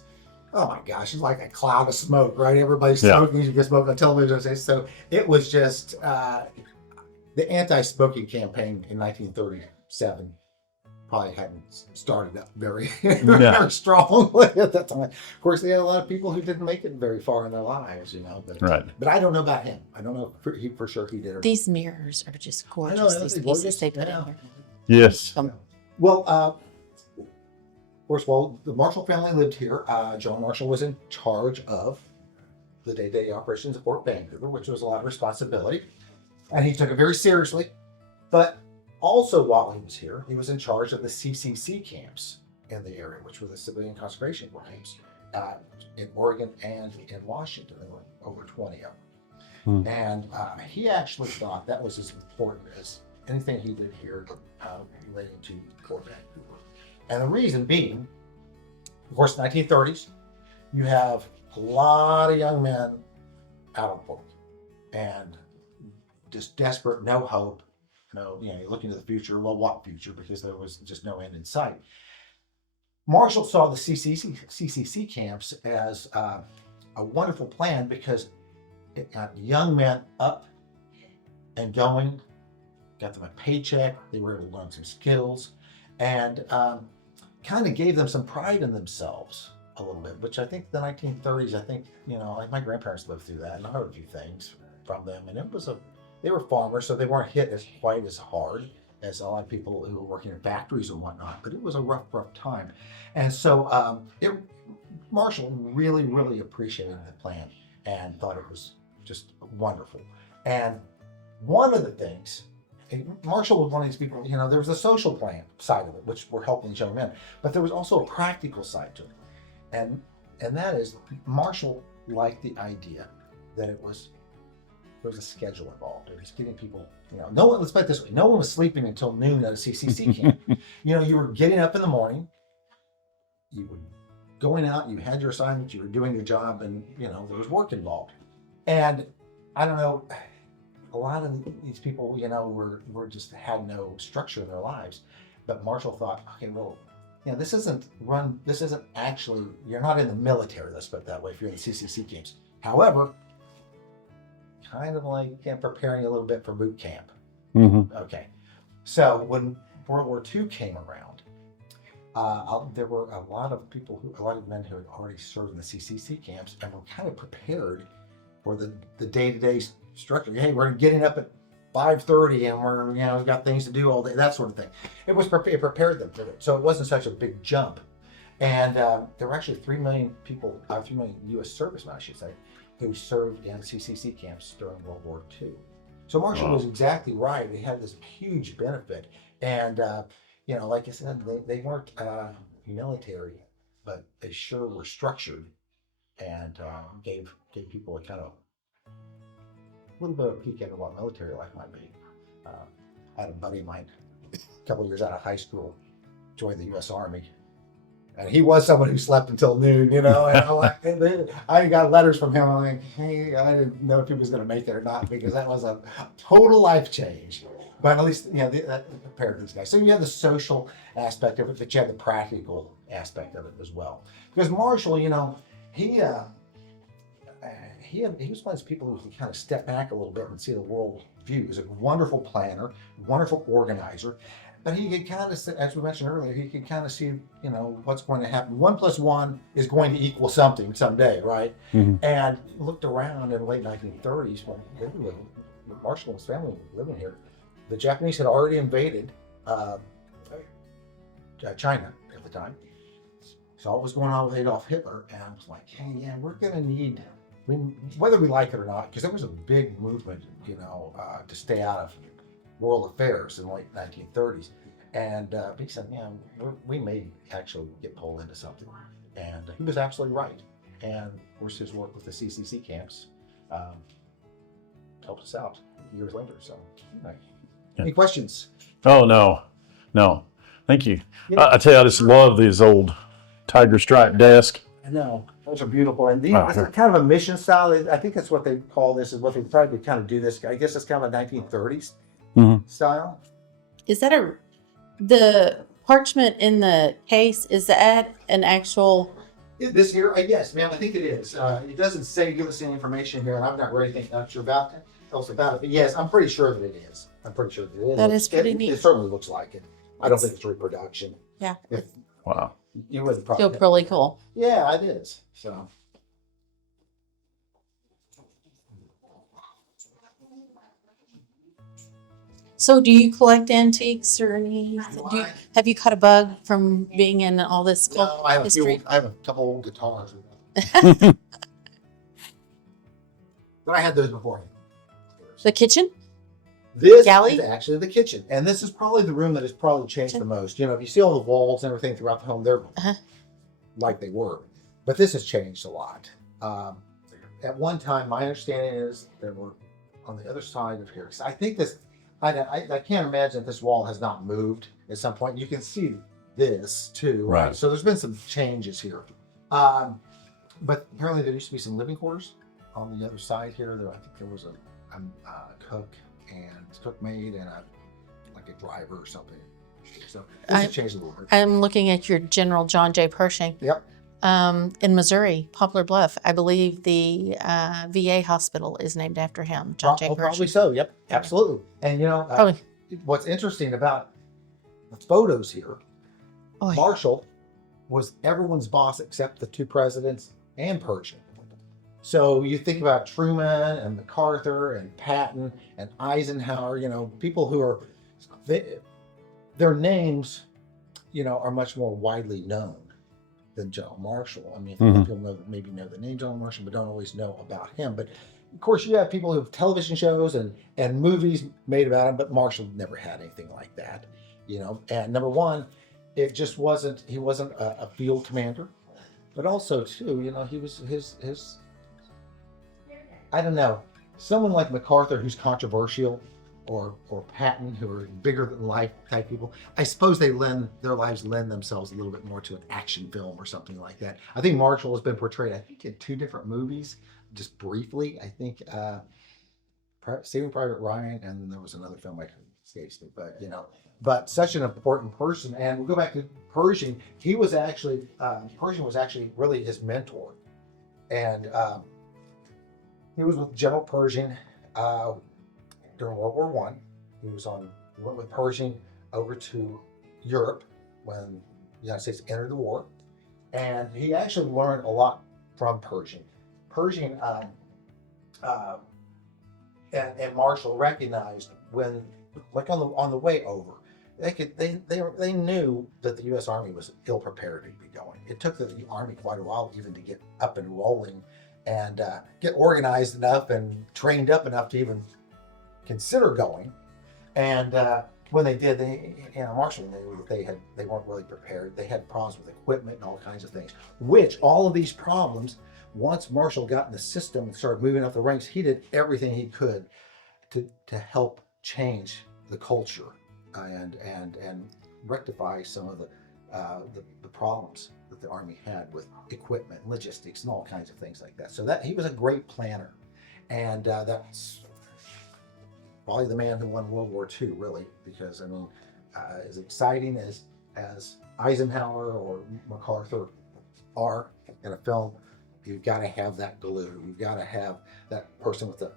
Oh my gosh, it's like a cloud of smoke, right? Everybody's Yeah. smoking. You can smoke on television. So it was just the anti-smoking campaign in 1937 probably hadn't started up very, very strongly at that time. Of course, they had a lot of people who didn't make it very far in their lives, But, Right. But I don't know about him. I don't know if for sure he did. Or These mirrors are just gorgeous. I know, These they're pieces gorgeous. they put Yeah. in here. Well, Yes. what course, while the Marshall family lived here, John Marshall was in charge of the day-to-day operations of Fort Vancouver, which was a lot of responsibility. And he took it very seriously. But also while he was here, he was in charge of the CCC camps in the area, which were the civilian concentration camps in Oregon and in Washington. There were over 20 of them. And he actually thought that was as important as anything he did here relating to Fort Vancouver. And the reason being, of course, 1930s, you have a lot of young men out of work and just desperate, no hope, you're looking to the future. Well, what future? Because there was just no end in sight. Marshall saw the CCC camps as a wonderful plan because it got young men up and going, got them a paycheck, they were able to learn some skills, and kind of gave them some pride in themselves a little bit, which I think the 1930s, like my grandparents lived through that, and I heard a few things from them, and they were farmers, so they weren't hit quite as hard as a lot of people who were working in factories and whatnot, but it was a rough time. And so Marshall really, really appreciated the plan and thought it was just wonderful. And one of the things, Marshall was one of these people, there was a social plan side of it, which were helping these young men, but there was also a practical side to it. And that is, Marshall liked the idea that there was a schedule involved. It was getting people, let's put it this way, no one was sleeping until noon at a CCC camp. You were getting up in the morning, you were going out, you had your assignments, you were doing your job, and, there was work involved. And I don't know, a lot of these people, were just had no structure in their lives. But Marshall thought, okay, well, this isn't actually, you're not in the military, let's put it that way, if you're in the CCC camps. However, kind of like preparing a little bit for boot camp. Mm-hmm. Okay. So when World War II came around, there were a lot of men who had already served in the CCC camps and were kind of prepared for the day-to-day structure. Hey, we're getting up at 5:30 and we're, we've got things to do all day, that sort of thing. It prepared them for it. So it wasn't such a big jump. And there were actually 3 million people, 3 million U.S. servicemen, I should say, who served in CCC camps during World War II. So Marshall was exactly right. They had this huge benefit. And, like I said, they weren't military, but they sure were structured and gave people a kind of little bit of a peek into what military life might be. I had a buddy of mine, a couple of years out of high school, joined the U.S. Army. And he was someone who slept until noon, and I got letters from him. I'm like, hey, I didn't know if he was going to make it or not, because that was a total life change. But at least, that prepared these guys. So you have the social aspect of it, but you have the practical aspect of it as well. Because Marshall, he was one of those people who could kind of step back a little bit and see the world view. He was a wonderful planner, wonderful organizer. But he could kind of, as we mentioned earlier, he could kind of see, what's going to happen. 1 + 1 is going to equal something someday, right? Mm-hmm. And looked around in the late 1930s when Marshall and his family were living here. The Japanese had already invaded China at the time. Saw what was going on with Adolf Hitler, and I was like, hey, yeah, we're going to need, whether we like it or not, because there was a big movement, to stay out of world affairs in the late 1930s. And he said, we may actually get pulled into something. And he was absolutely right. And of course, his work with the CCC camps helped us out years later. So, any questions? Oh, no. Thank you. I tell you, I just love these old tiger stripe desk. I know. Those are beautiful. And these is kind of a mission style. I think that's what they call this, is what they tried to kind of do this. I guess it's kind of a 1930s style. Is that the parchment in the case, is that an actual? This here, yes, ma'am, I think it is. It doesn't give us any information here, and I've not read anything else about it. But yes, I'm pretty sure that it is. That is pretty neat. It certainly looks like it. I don't think it's reproduction. Yeah. Wow. You wouldn't probably. Feel really cool. Yeah, it is. So. So, do you collect antiques or anything? Have you caught a bug from being in all this No, I have history? I have a couple old guitars. But I had those before. The kitchen? This Galley? is actually the kitchen, and this is probably the room that has probably changed the most. You know, if you see all the walls and everything throughout the home, they're like they were, but this has changed a lot. At one time, my understanding is there were on the other side of here. 'Cause I think this, I can't imagine that this wall has not moved at some point. You can see this too, Right. So there's been some changes here, but apparently there used to be some living quarters on the other side here. I think there was a cook and cook maid and like a driver or something. So this has changed a little bit. I'm looking at your General John J. Pershing. Yep. In Missouri, Poplar Bluff, I believe the VA hospital is named after him, John J. Pershing. Probably so. Yep, absolutely. And you know, Probably. what's interesting about the photos here, Oh, yeah. Marshall was everyone's boss except the two presidents and Pershing. So you think about Truman and MacArthur and Patton and Eisenhower, you know, people who are, their names, you know, are much more widely known than General Marshall. I mean, people maybe know the name General Marshall, but don't always know about him. But of course, you have people who have television shows and movies made about him, but Marshall never had anything like that, you know. And number one, it just wasn't, he wasn't a field commander, but also too, you know, he was his I don't know, someone like MacArthur who's controversial, or Patton who are bigger than life type people. I suppose their lives lend themselves a little bit more to an action film or something like that. I think Marshall has been portrayed, I think, in 2 different movies, just briefly. I think Saving Private Ryan, and then there was another film I escapes me, but you know, but such an important person. And we'll go back to Pershing. He was actually Pershing was actually really his mentor, and he was with General Pershing during World War One. He went with Pershing over to Europe when the United States entered the war, and he actually learned a lot from Pershing. Pershing and Marshall recognized when, like on the way over, they knew that the U.S. Army was ill prepared to be going. It took the Army quite a while even to get up and rolling and get organized enough and trained up enough to even consider going. And when they did, Marshall knew that they weren't really prepared. They had problems with equipment and all kinds of things. Which all of these problems, once Marshall got in the system and started moving up the ranks, he did everything he could to help change the culture and rectify some of the problems that the Army had with equipment, logistics, and all kinds of things like that. So that he was a great planner, and that's probably the man who won World War II, really, because I mean, as exciting as Eisenhower or MacArthur are in a film, you've got to have that glue. You've got to have that person with a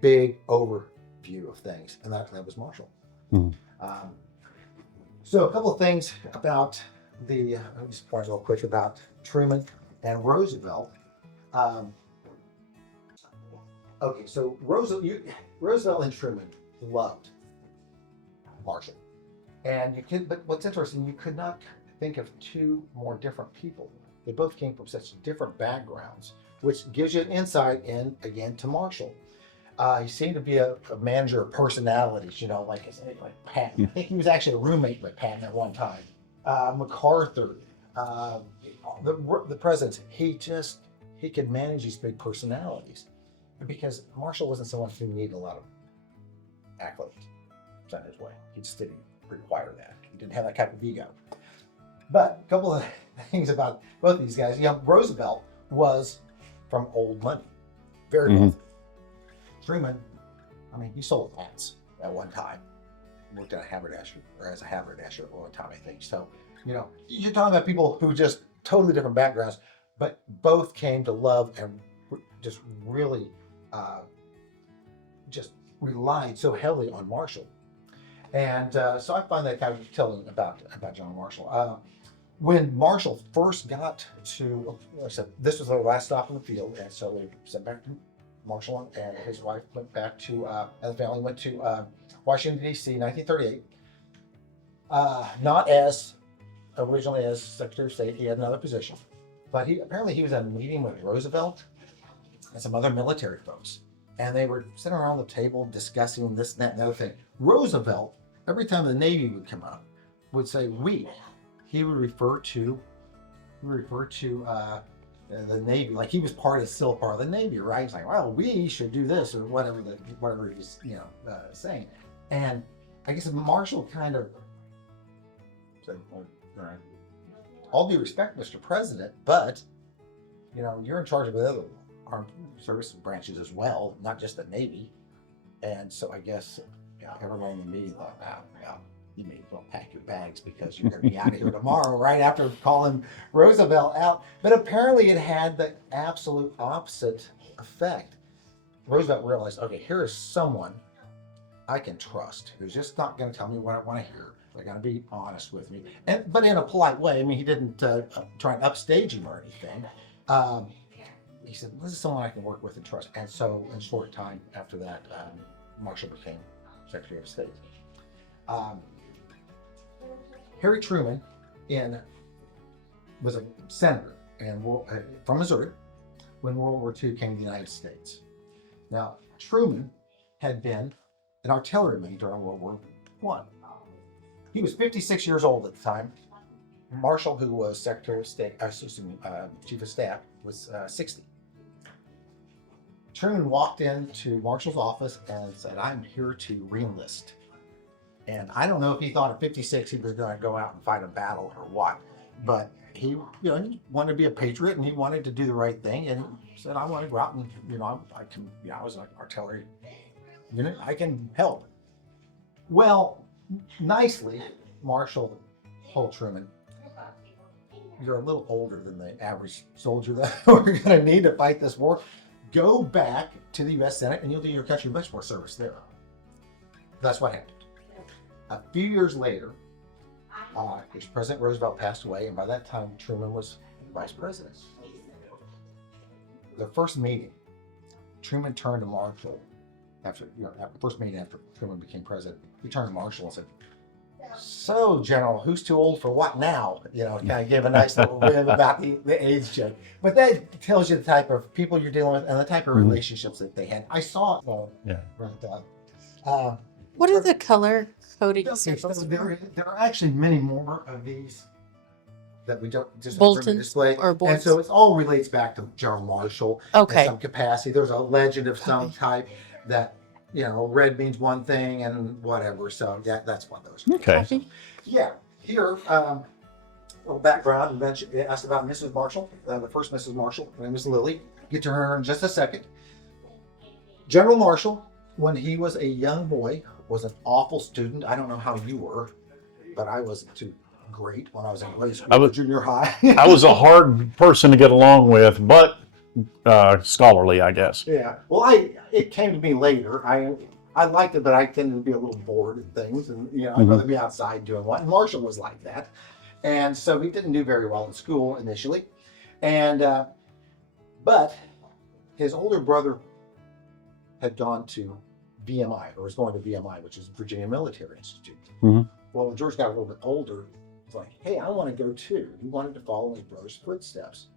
big overview of things, and that was Marshall. So a couple of things about let me just point real quick about Truman and Roosevelt. Okay, so Roosevelt and Truman loved Marshall, but what's interesting, you could not think of 2 more different people. They both came from such different backgrounds, which gives you an insight again to Marshall. He seemed to be a manager of personalities, you know, like Patton. I think he was actually a roommate with Patton at one time. MacArthur, the presidents, he could manage these big personalities, because Marshall wasn't someone who needed a lot of accolades sent his way. He just didn't require that. He didn't have that kind of ego. But a couple of things about both these guys. You know, Roosevelt was from old money, very wealthy. Truman, I mean, he sold hats at one time. He worked as a haberdasher at one time, I think. So, you know, you're talking about people who just totally different backgrounds, but both came to love and just really just relied so heavily on Marshall. And so I find that kind of telling about John Marshall. When Marshall first got to, like I said, this was their last stop in the field, and so they sent back to Marshall and his wife went back to, and the family went to Washington, D.C. 1938. Not as originally as Secretary of State, he had another position. But apparently he was at a meeting with Roosevelt and some other military folks. And they were sitting around the table discussing this, that, and the other thing. Roosevelt, every time the Navy would come up, would say "we." He would refer to the Navy like he was still part of the Navy, right? He's like, "Well, we should do this," or whatever he's saying. And I guess Marshall kind of said, "Well, all right, all due respect, Mr. President, but you're in charge of the other armed services branches as well, not just the Navy." And so I guess everyone in the meeting thought, "Well, you may as well pack your bags because you're going to be out of here tomorrow," right after calling Roosevelt out. But apparently it had the absolute opposite effect. Roosevelt realized, okay, here is someone I can trust who's just not going to tell me what I want to hear. They're going to be honest with me, but in a polite way. I mean, he didn't try and upstage him or anything. He said, "This is someone I can work with and trust." And so, in short time after that, Marshall became Secretary of State. Harry Truman was a senator from Missouri when World War II came to the United States. Now, Truman had been an artilleryman during World War I. He was 56 years old at the time. Marshall, who was Secretary of State, Chief of Staff, was 60. Truman walked into Marshall's office and said, "I'm here to re-enlist." And I don't know if he thought at 56 he was going to go out and fight a battle or what, but he wanted to be a patriot and he wanted to do the right thing. And he said, "I want to go out and I was an artillery unit. I can help." Well, nicely, Marshall told Truman, "You're a little older than the average soldier that we're going to need to fight this war. Go back to the U.S. Senate and you'll do your country much more service there." That's what happened. A few years later, President Roosevelt passed away, and by that time, Truman was vice president. The first meeting, Truman turned to Marshall after Truman became president. He turned to Marshall and said, "So, General, who's too old for what now?" Kind of gave a nice little rib about the age joke. But that tells you the type of people you're dealing with and the type of relationships that they had. I saw What are the color coding so symbols? there are actually many more of these that we don't just Bulletins display. or boards? And so it all relates back to General Marshall Okay. in some capacity. There's a legend of some type that, red means one thing and whatever. So that's one of those. Okay. Copy. Yeah. Here, a little background. You asked about Mrs. Marshall, the first Mrs. Marshall. Her name is Lily. Get to her in just a second. General Marshall, when he was a young boy, was an awful student. I don't know how you were, but I wasn't too great when I was in grade school, junior high. I was a hard person to get along with, but scholarly, I guess. Yeah. Well, it came to me later. I liked it, but I tended to be a little bored at things, and I'd rather be outside doing what. And Marshall was like that, and so he didn't do very well in school initially, and but his older brother had gone to VMI, or was going to VMI, which is Virginia Military Institute. Mhm. Well, when George got a little bit older, he's like, "Hey, I want to go too." He wanted to follow his brother's footsteps.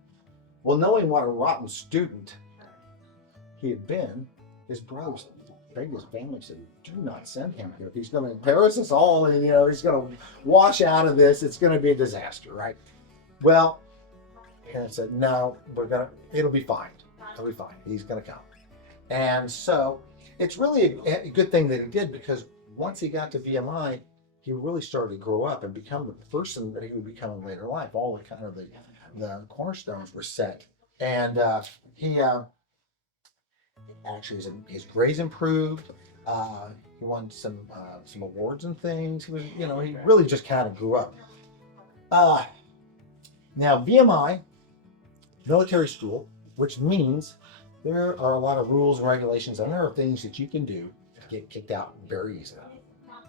Well, knowing what a rotten student he had been, his brothers begged his family, said, "Do not send him here. He's going to embarrass us all, and he's going to wash out of this. It's going to be a disaster, right?" Well, parents said, "No, it'll be fine. It'll be fine. He's going to come." And so it's really a good thing that he did, because once he got to VMI, he really started to grow up and become the person that he would become in later life. All the kind of the cornerstones were set, and he actually his grades improved. He won some awards and things. He was, he really just kind of grew up. Now VMI, military school, which means there are a lot of rules and regulations, and there are things that you can do to get kicked out very easily.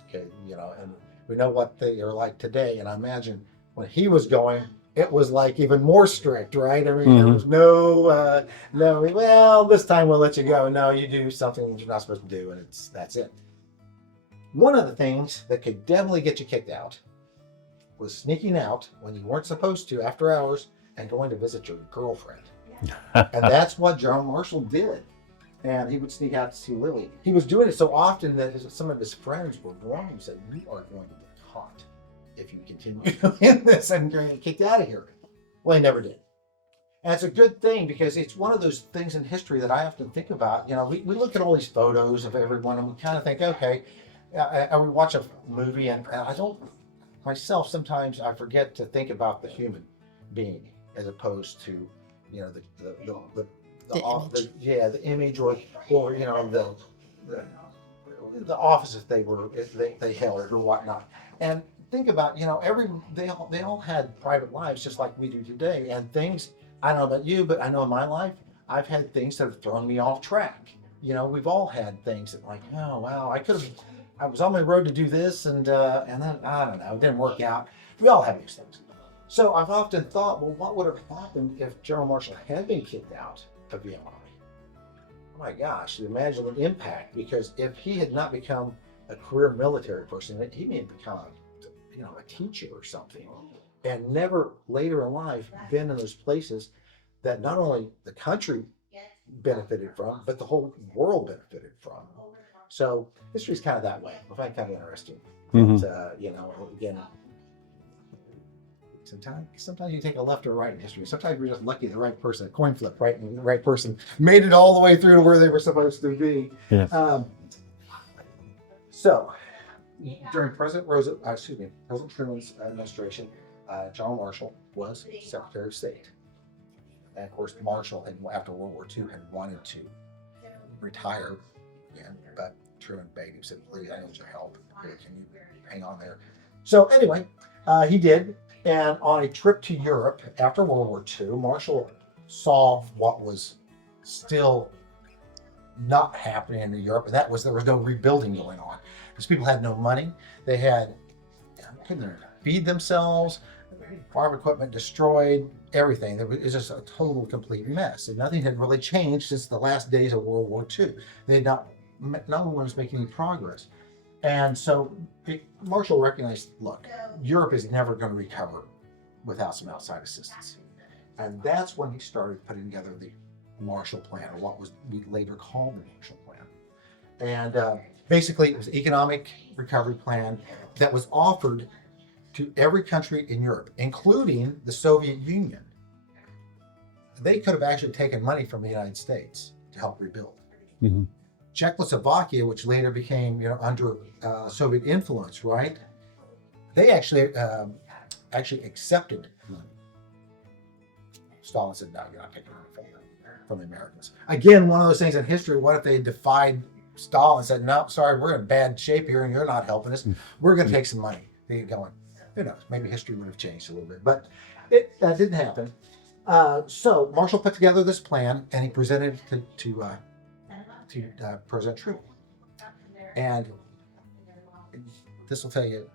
Okay, and we know what they are like today, and I imagine when he was going, it was like even more strict, right? I mean, there was no, well, this time we'll let you go. No, you do something that you're not supposed to do, and that's it. One of the things that could definitely get you kicked out was sneaking out when you weren't supposed to after hours and going to visit your girlfriend. And that's what John Marshall did. And he would sneak out to see Lily. He was doing it so often that some of his friends were warning him, said, "You are going to get caught if you continue doing this and you're going to get kicked out of here." Well, he never did. And it's a good thing because it's one of those things in history that I often think about. You know, we look at all these photos of everyone and we kind of think, okay, and we watch a movie and I don't, myself, sometimes I forget to think about the human being as opposed to, you know, the image or you know, the offices they held or whatnot. And think about, you know, they all had private lives just like we do today. And things, I don't know about you, but I know in my life, I've had things that have thrown me off track. You know, we've all had things that like, oh wow, I was on my road to do this and then I don't know, it didn't work out. We all have these things. So I've often thought, well, what would have happened if General Marshall had been kicked out of the army? Oh my gosh, imagine the impact, because if he had not become a career military person, he may have become a teacher or something, and never later in life been in those places that not only the country benefited from, but the whole world benefited from. So history's kind of that way. I find it kind of interesting. But, you know, again, sometimes you take a left or a right in history. Sometimes you're just lucky the right person, a coin flip, right? And the right person made it all the way through to where they were supposed to be. Yes. So during President Truman's administration, John Marshall was Secretary of State. And of course, Marshall had, after World War II, had wanted to retire again, but Truman begged him, said, "Please, I need your help. Can you hang on there?" So anyway, he did. And on a trip to Europe after World War II, Marshall saw what was still not happening in Europe, and that was there was no rebuilding going on. Because people had no money. They couldn't feed themselves, farm equipment destroyed, everything. It was just a total, complete mess. And nothing had really changed since the last days of World War II. No one was making any progress. And so Marshall recognized, look, Europe is never going to recover without some outside assistance. And that's when he started putting together the Marshall Plan, or what we later called the Marshall Plan. And basically, it was an economic recovery plan that was offered to every country in Europe, including the Soviet Union. They could have actually taken money from the United States to help rebuild. Mm-hmm. Czechoslovakia, which later became, under Soviet influence, right? They actually accepted money. Stalin said, "No, you're not taking money from the Americans." Again, one of those things in history. What if they defied Stalin and said, "No, sorry, we're in bad shape here, and you're not helping us. We're going to take some money." They get going. Who knows? Maybe history would have changed a little bit, but that didn't happen. So Marshall put together this plan, and he presented it to President Truman. And this will tell you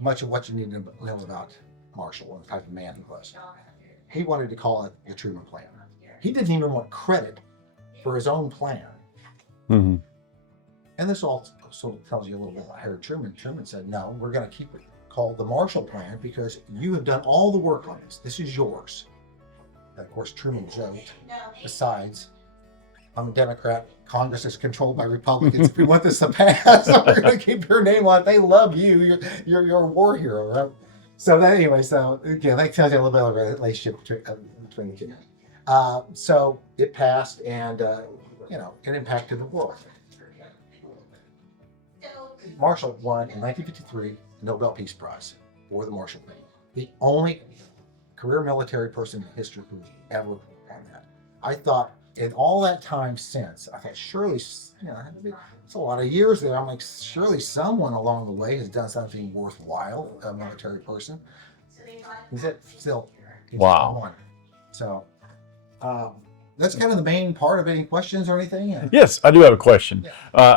much of what you need to know about Marshall and the type of man he was. He wanted to call it the Truman Plan. He didn't even want credit for his own plan. Mm-hmm. And this also tells you a little bit about Harry Truman. Truman said, "No, we're going to keep it called the Marshall Plan because you have done all the work on this. This is yours." And of course, Truman joked, "Besides, I'm a Democrat. Congress is controlled by Republicans. If we want this to pass, we're going to keep your name on it. They love you. You're a war hero, right?" So anyway, again, that tells you a little bit of a relationship between the two. So it passed, and it impacted the world. Marshall won in 1953 the Nobel Peace Prize for the Marshall Plan. The only career military person in history who ever won that. I thought, in all that time since, I thought surely, it's a lot of years there. I'm like, surely someone along the way has done something worthwhile, a military person. He said, still, wow. Won. So that's kind of the main part of it. Any questions or anything? Yes, I do have a question. Yeah.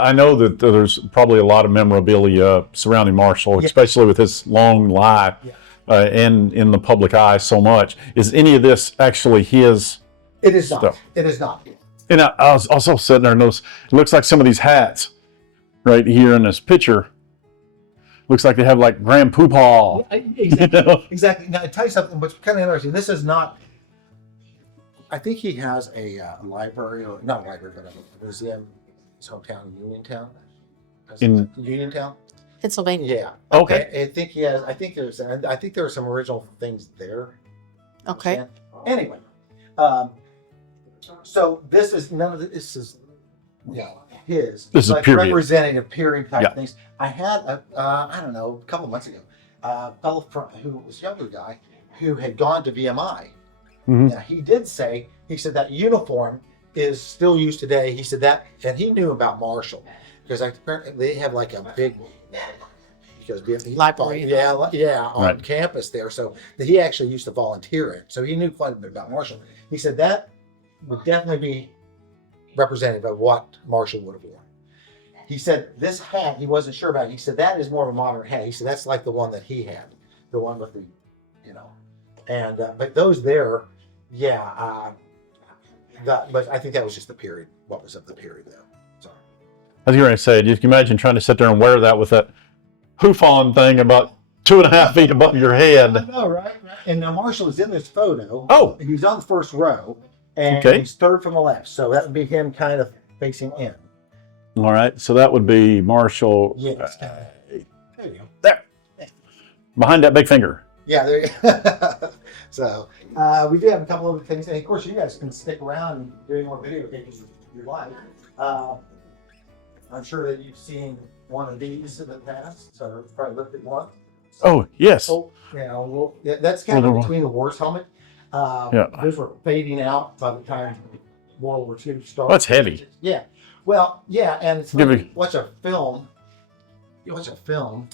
I know that there's probably a lot of memorabilia surrounding Marshall, especially with his long life. Yeah. and in the public eye so much. Is any of this actually his It is not. stuff? It is not. And I was also sitting there and noticed, it looks like some of these hats right here in this picture, looks like they have like Grand Poobah. Exactly. You know? Exactly. Now, I tell you something. What's kind of interesting. This is not. I think he has a library, or not a library, but a museum. His hometown, Uniontown. In Uniontown. Pennsylvania. Yeah. Okay. I think he has. I think there are some original things there. Okay. Anyway, so this is none of this is, his. This is like period. representing a period type Yeah. things. I had I don't know, a couple months ago, a fellow who was a younger guy who had gone to VMI. Mhm. Now he did say, he said that uniform is still used today. He said that, and he knew about Marshall because apparently they have like a big Library. on Right. campus there. So that he actually used to volunteer it. So he knew quite a bit about Marshall. He said that would definitely be representative of what Marshall would have worn. He said this hat, he wasn't sure about it. He said that is more of a modern hat. He said that's like the one that he had, the one with the, and but those there, but I think that was just the period. What was of the period though? So I was going to say, you can imagine trying to sit there and wear that with that hoof-on thing about 2.5 feet above your I head. know, right? And now Marshall is in this photo. Oh. He's on the first row, and Okay. he's third from the left. So that would be him kind of facing in. All right, so that would be Marshall. Yes. There you go. There. Behind that big finger. Yeah, there you go. So we do have a couple other things. And of course, you guys can stick around and do more video games if you like. I'm sure that you've seen one of these in the past, so probably looked at one. Oh, yes. Oh, that's kind of between the wars helmet. Those were fading out by the time World War II started. That's heavy. Yeah. Well, yeah, and it's Give like me- you watch a film. You watch a film,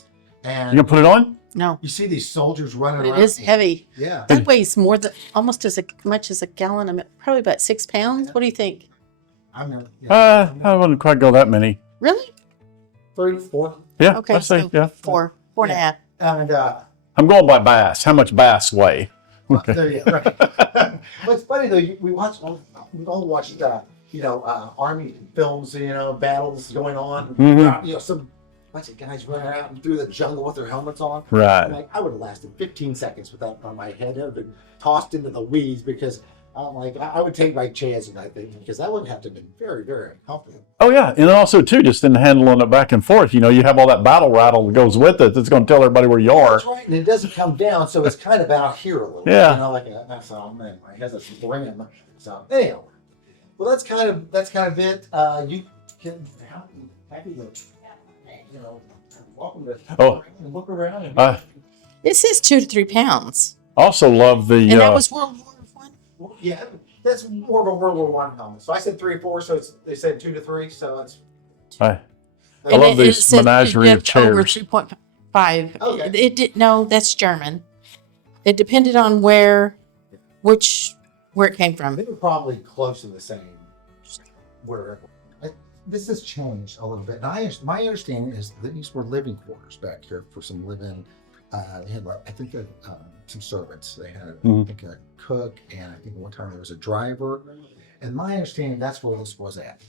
You and gonna put it on? No, you see these soldiers running but it around. is heavy. Yeah. That weighs more than almost as much as a gallon. I mean, probably about 6 pounds. What do you think? I'm never. I wouldn't quite go that many. Really? 3, 4, Yeah, Okay, I'd say, so yeah. 4 and a half. and I'm going by bass. How much bass weigh? Okay. there you go. Right. But it's funny though. We all watched army films. Battles going on. Mhm. Some bunch of guys running out and through the jungle with their helmets on. Right. Like, I would have lasted 15 seconds with that on my head. I would have been tossed into the weeds because I'm like, I would take my chances, I think, because that would have to have been very, very uncomfortable. Oh, yeah. And also, too, just in handling it back and forth, you have all that battle rattle that goes with it that's going to tell everybody where you are. That's right, and it doesn't come down, so it's kind of out here a little Yeah. bit. That's all, man. It has a brim. So, anyhow, well, that's kind of it. You can happy to, welcome to look around. And, This is 2 to 3 pounds. Also love the. And that was World War One. well, yeah, that's more of a World War I helmet. So I said 3 or 4, so they said 2 to 3, so it's. I And love it these says menagerie of just over chairs. 3.5. Okay. It did no, that's German. It depended on where it came from. They were probably close to the same. Wherever. This has changed a little bit. And my understanding is that these were living quarters back here for some living. They had, I think, some servants. They had, I think, a cook, and I think one time there was a driver. And my understanding, that's where this was at.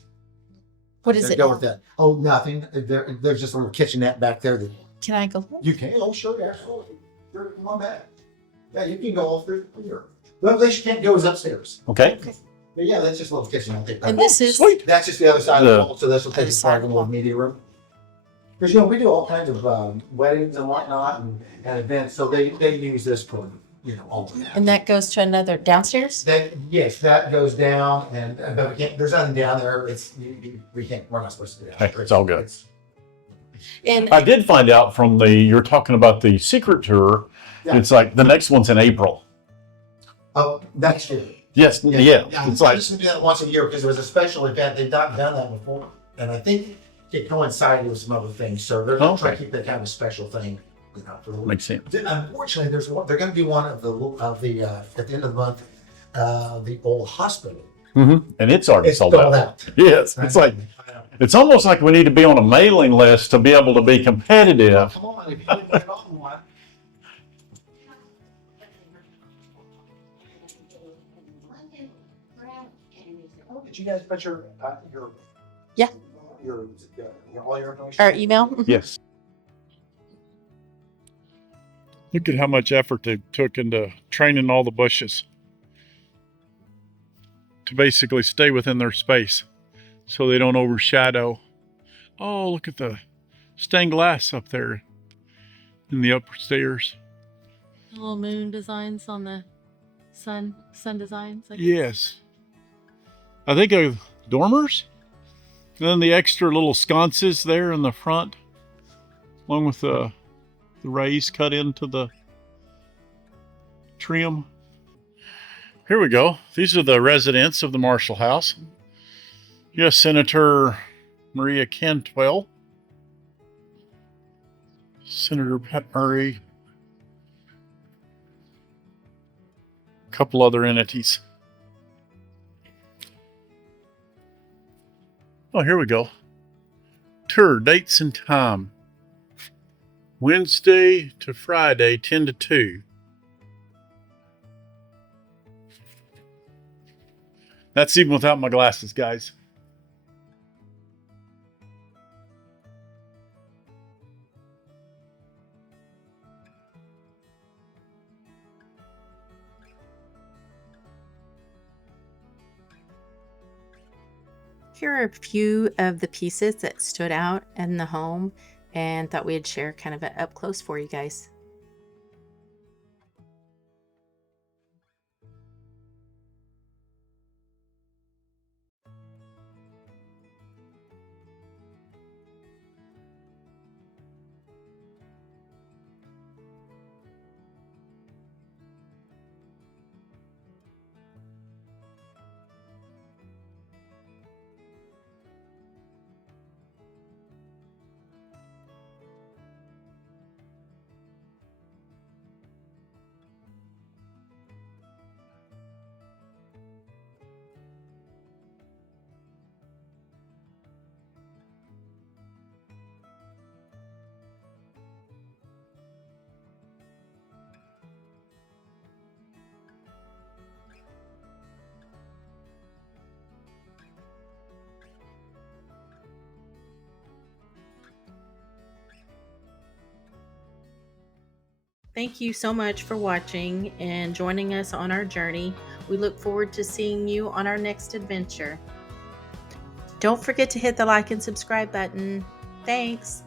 What is They it? go now? with that. Oh, nothing. There's just a little kitchenette back there that Can I go? you can. Oh, sure, absolutely. Sure, come on back. Yeah, you can go all through here. The only place you can't go is upstairs. Okay. But yeah, that's just a little kitchenette there. And this is Sweet. That's just the other side of the Yeah. wall, so this will take Other us side part of of the the little media room. Because we do all kinds of weddings and whatnot and events, so they use this for all of that. and that goes to another downstairs? Yes, that goes down, and but we can't. There's nothing down there. We can't. We're not supposed to do that. Hey, it's all good. And I did find out from you're talking about the secret tour. Yeah. It's like the next one's in April. Oh, that's true. Yes. Yeah. It's I like, used to do that once a year because it was a special event. They've not done that before, and I think it coincided with some other things. So they're going to try to keep that kind of a special thing. For the makes sense. Unfortunately, they're going to do one of the at the end of the month, the old hospital. Mm-hmm. And it's already It's sold sold out. out. Yes. It's like, it's almost like we need to be on a mailing list to be able to be competitive. Come on, if you didn't put it on one. Did you guys put Yeah. all your information? Our email? Yes. Look at how much effort they took into training all the bushes to basically stay within their space so they don't overshadow. Oh, look at the stained glass up there in the upstairs. Little moon designs on the sun designs. I guess. Yes. I think of dormers. And then the extra little sconces there in the front, along with the rays cut into the trim. Here we go. These are the residents of the Marshall House. U.S. Senator Maria Cantwell, Senator Pat Murray, a couple other entities. Oh, here we go. Tour dates and time. Wednesday to Friday, 10 to 2. That's even without my glasses, guys. Here are a few of the pieces that stood out in the home and thought we'd share kind of up close for you guys. Thank you so much for watching and joining us on our journey. We look forward to seeing you on our next adventure. Don't forget to hit the like and subscribe button. Thanks.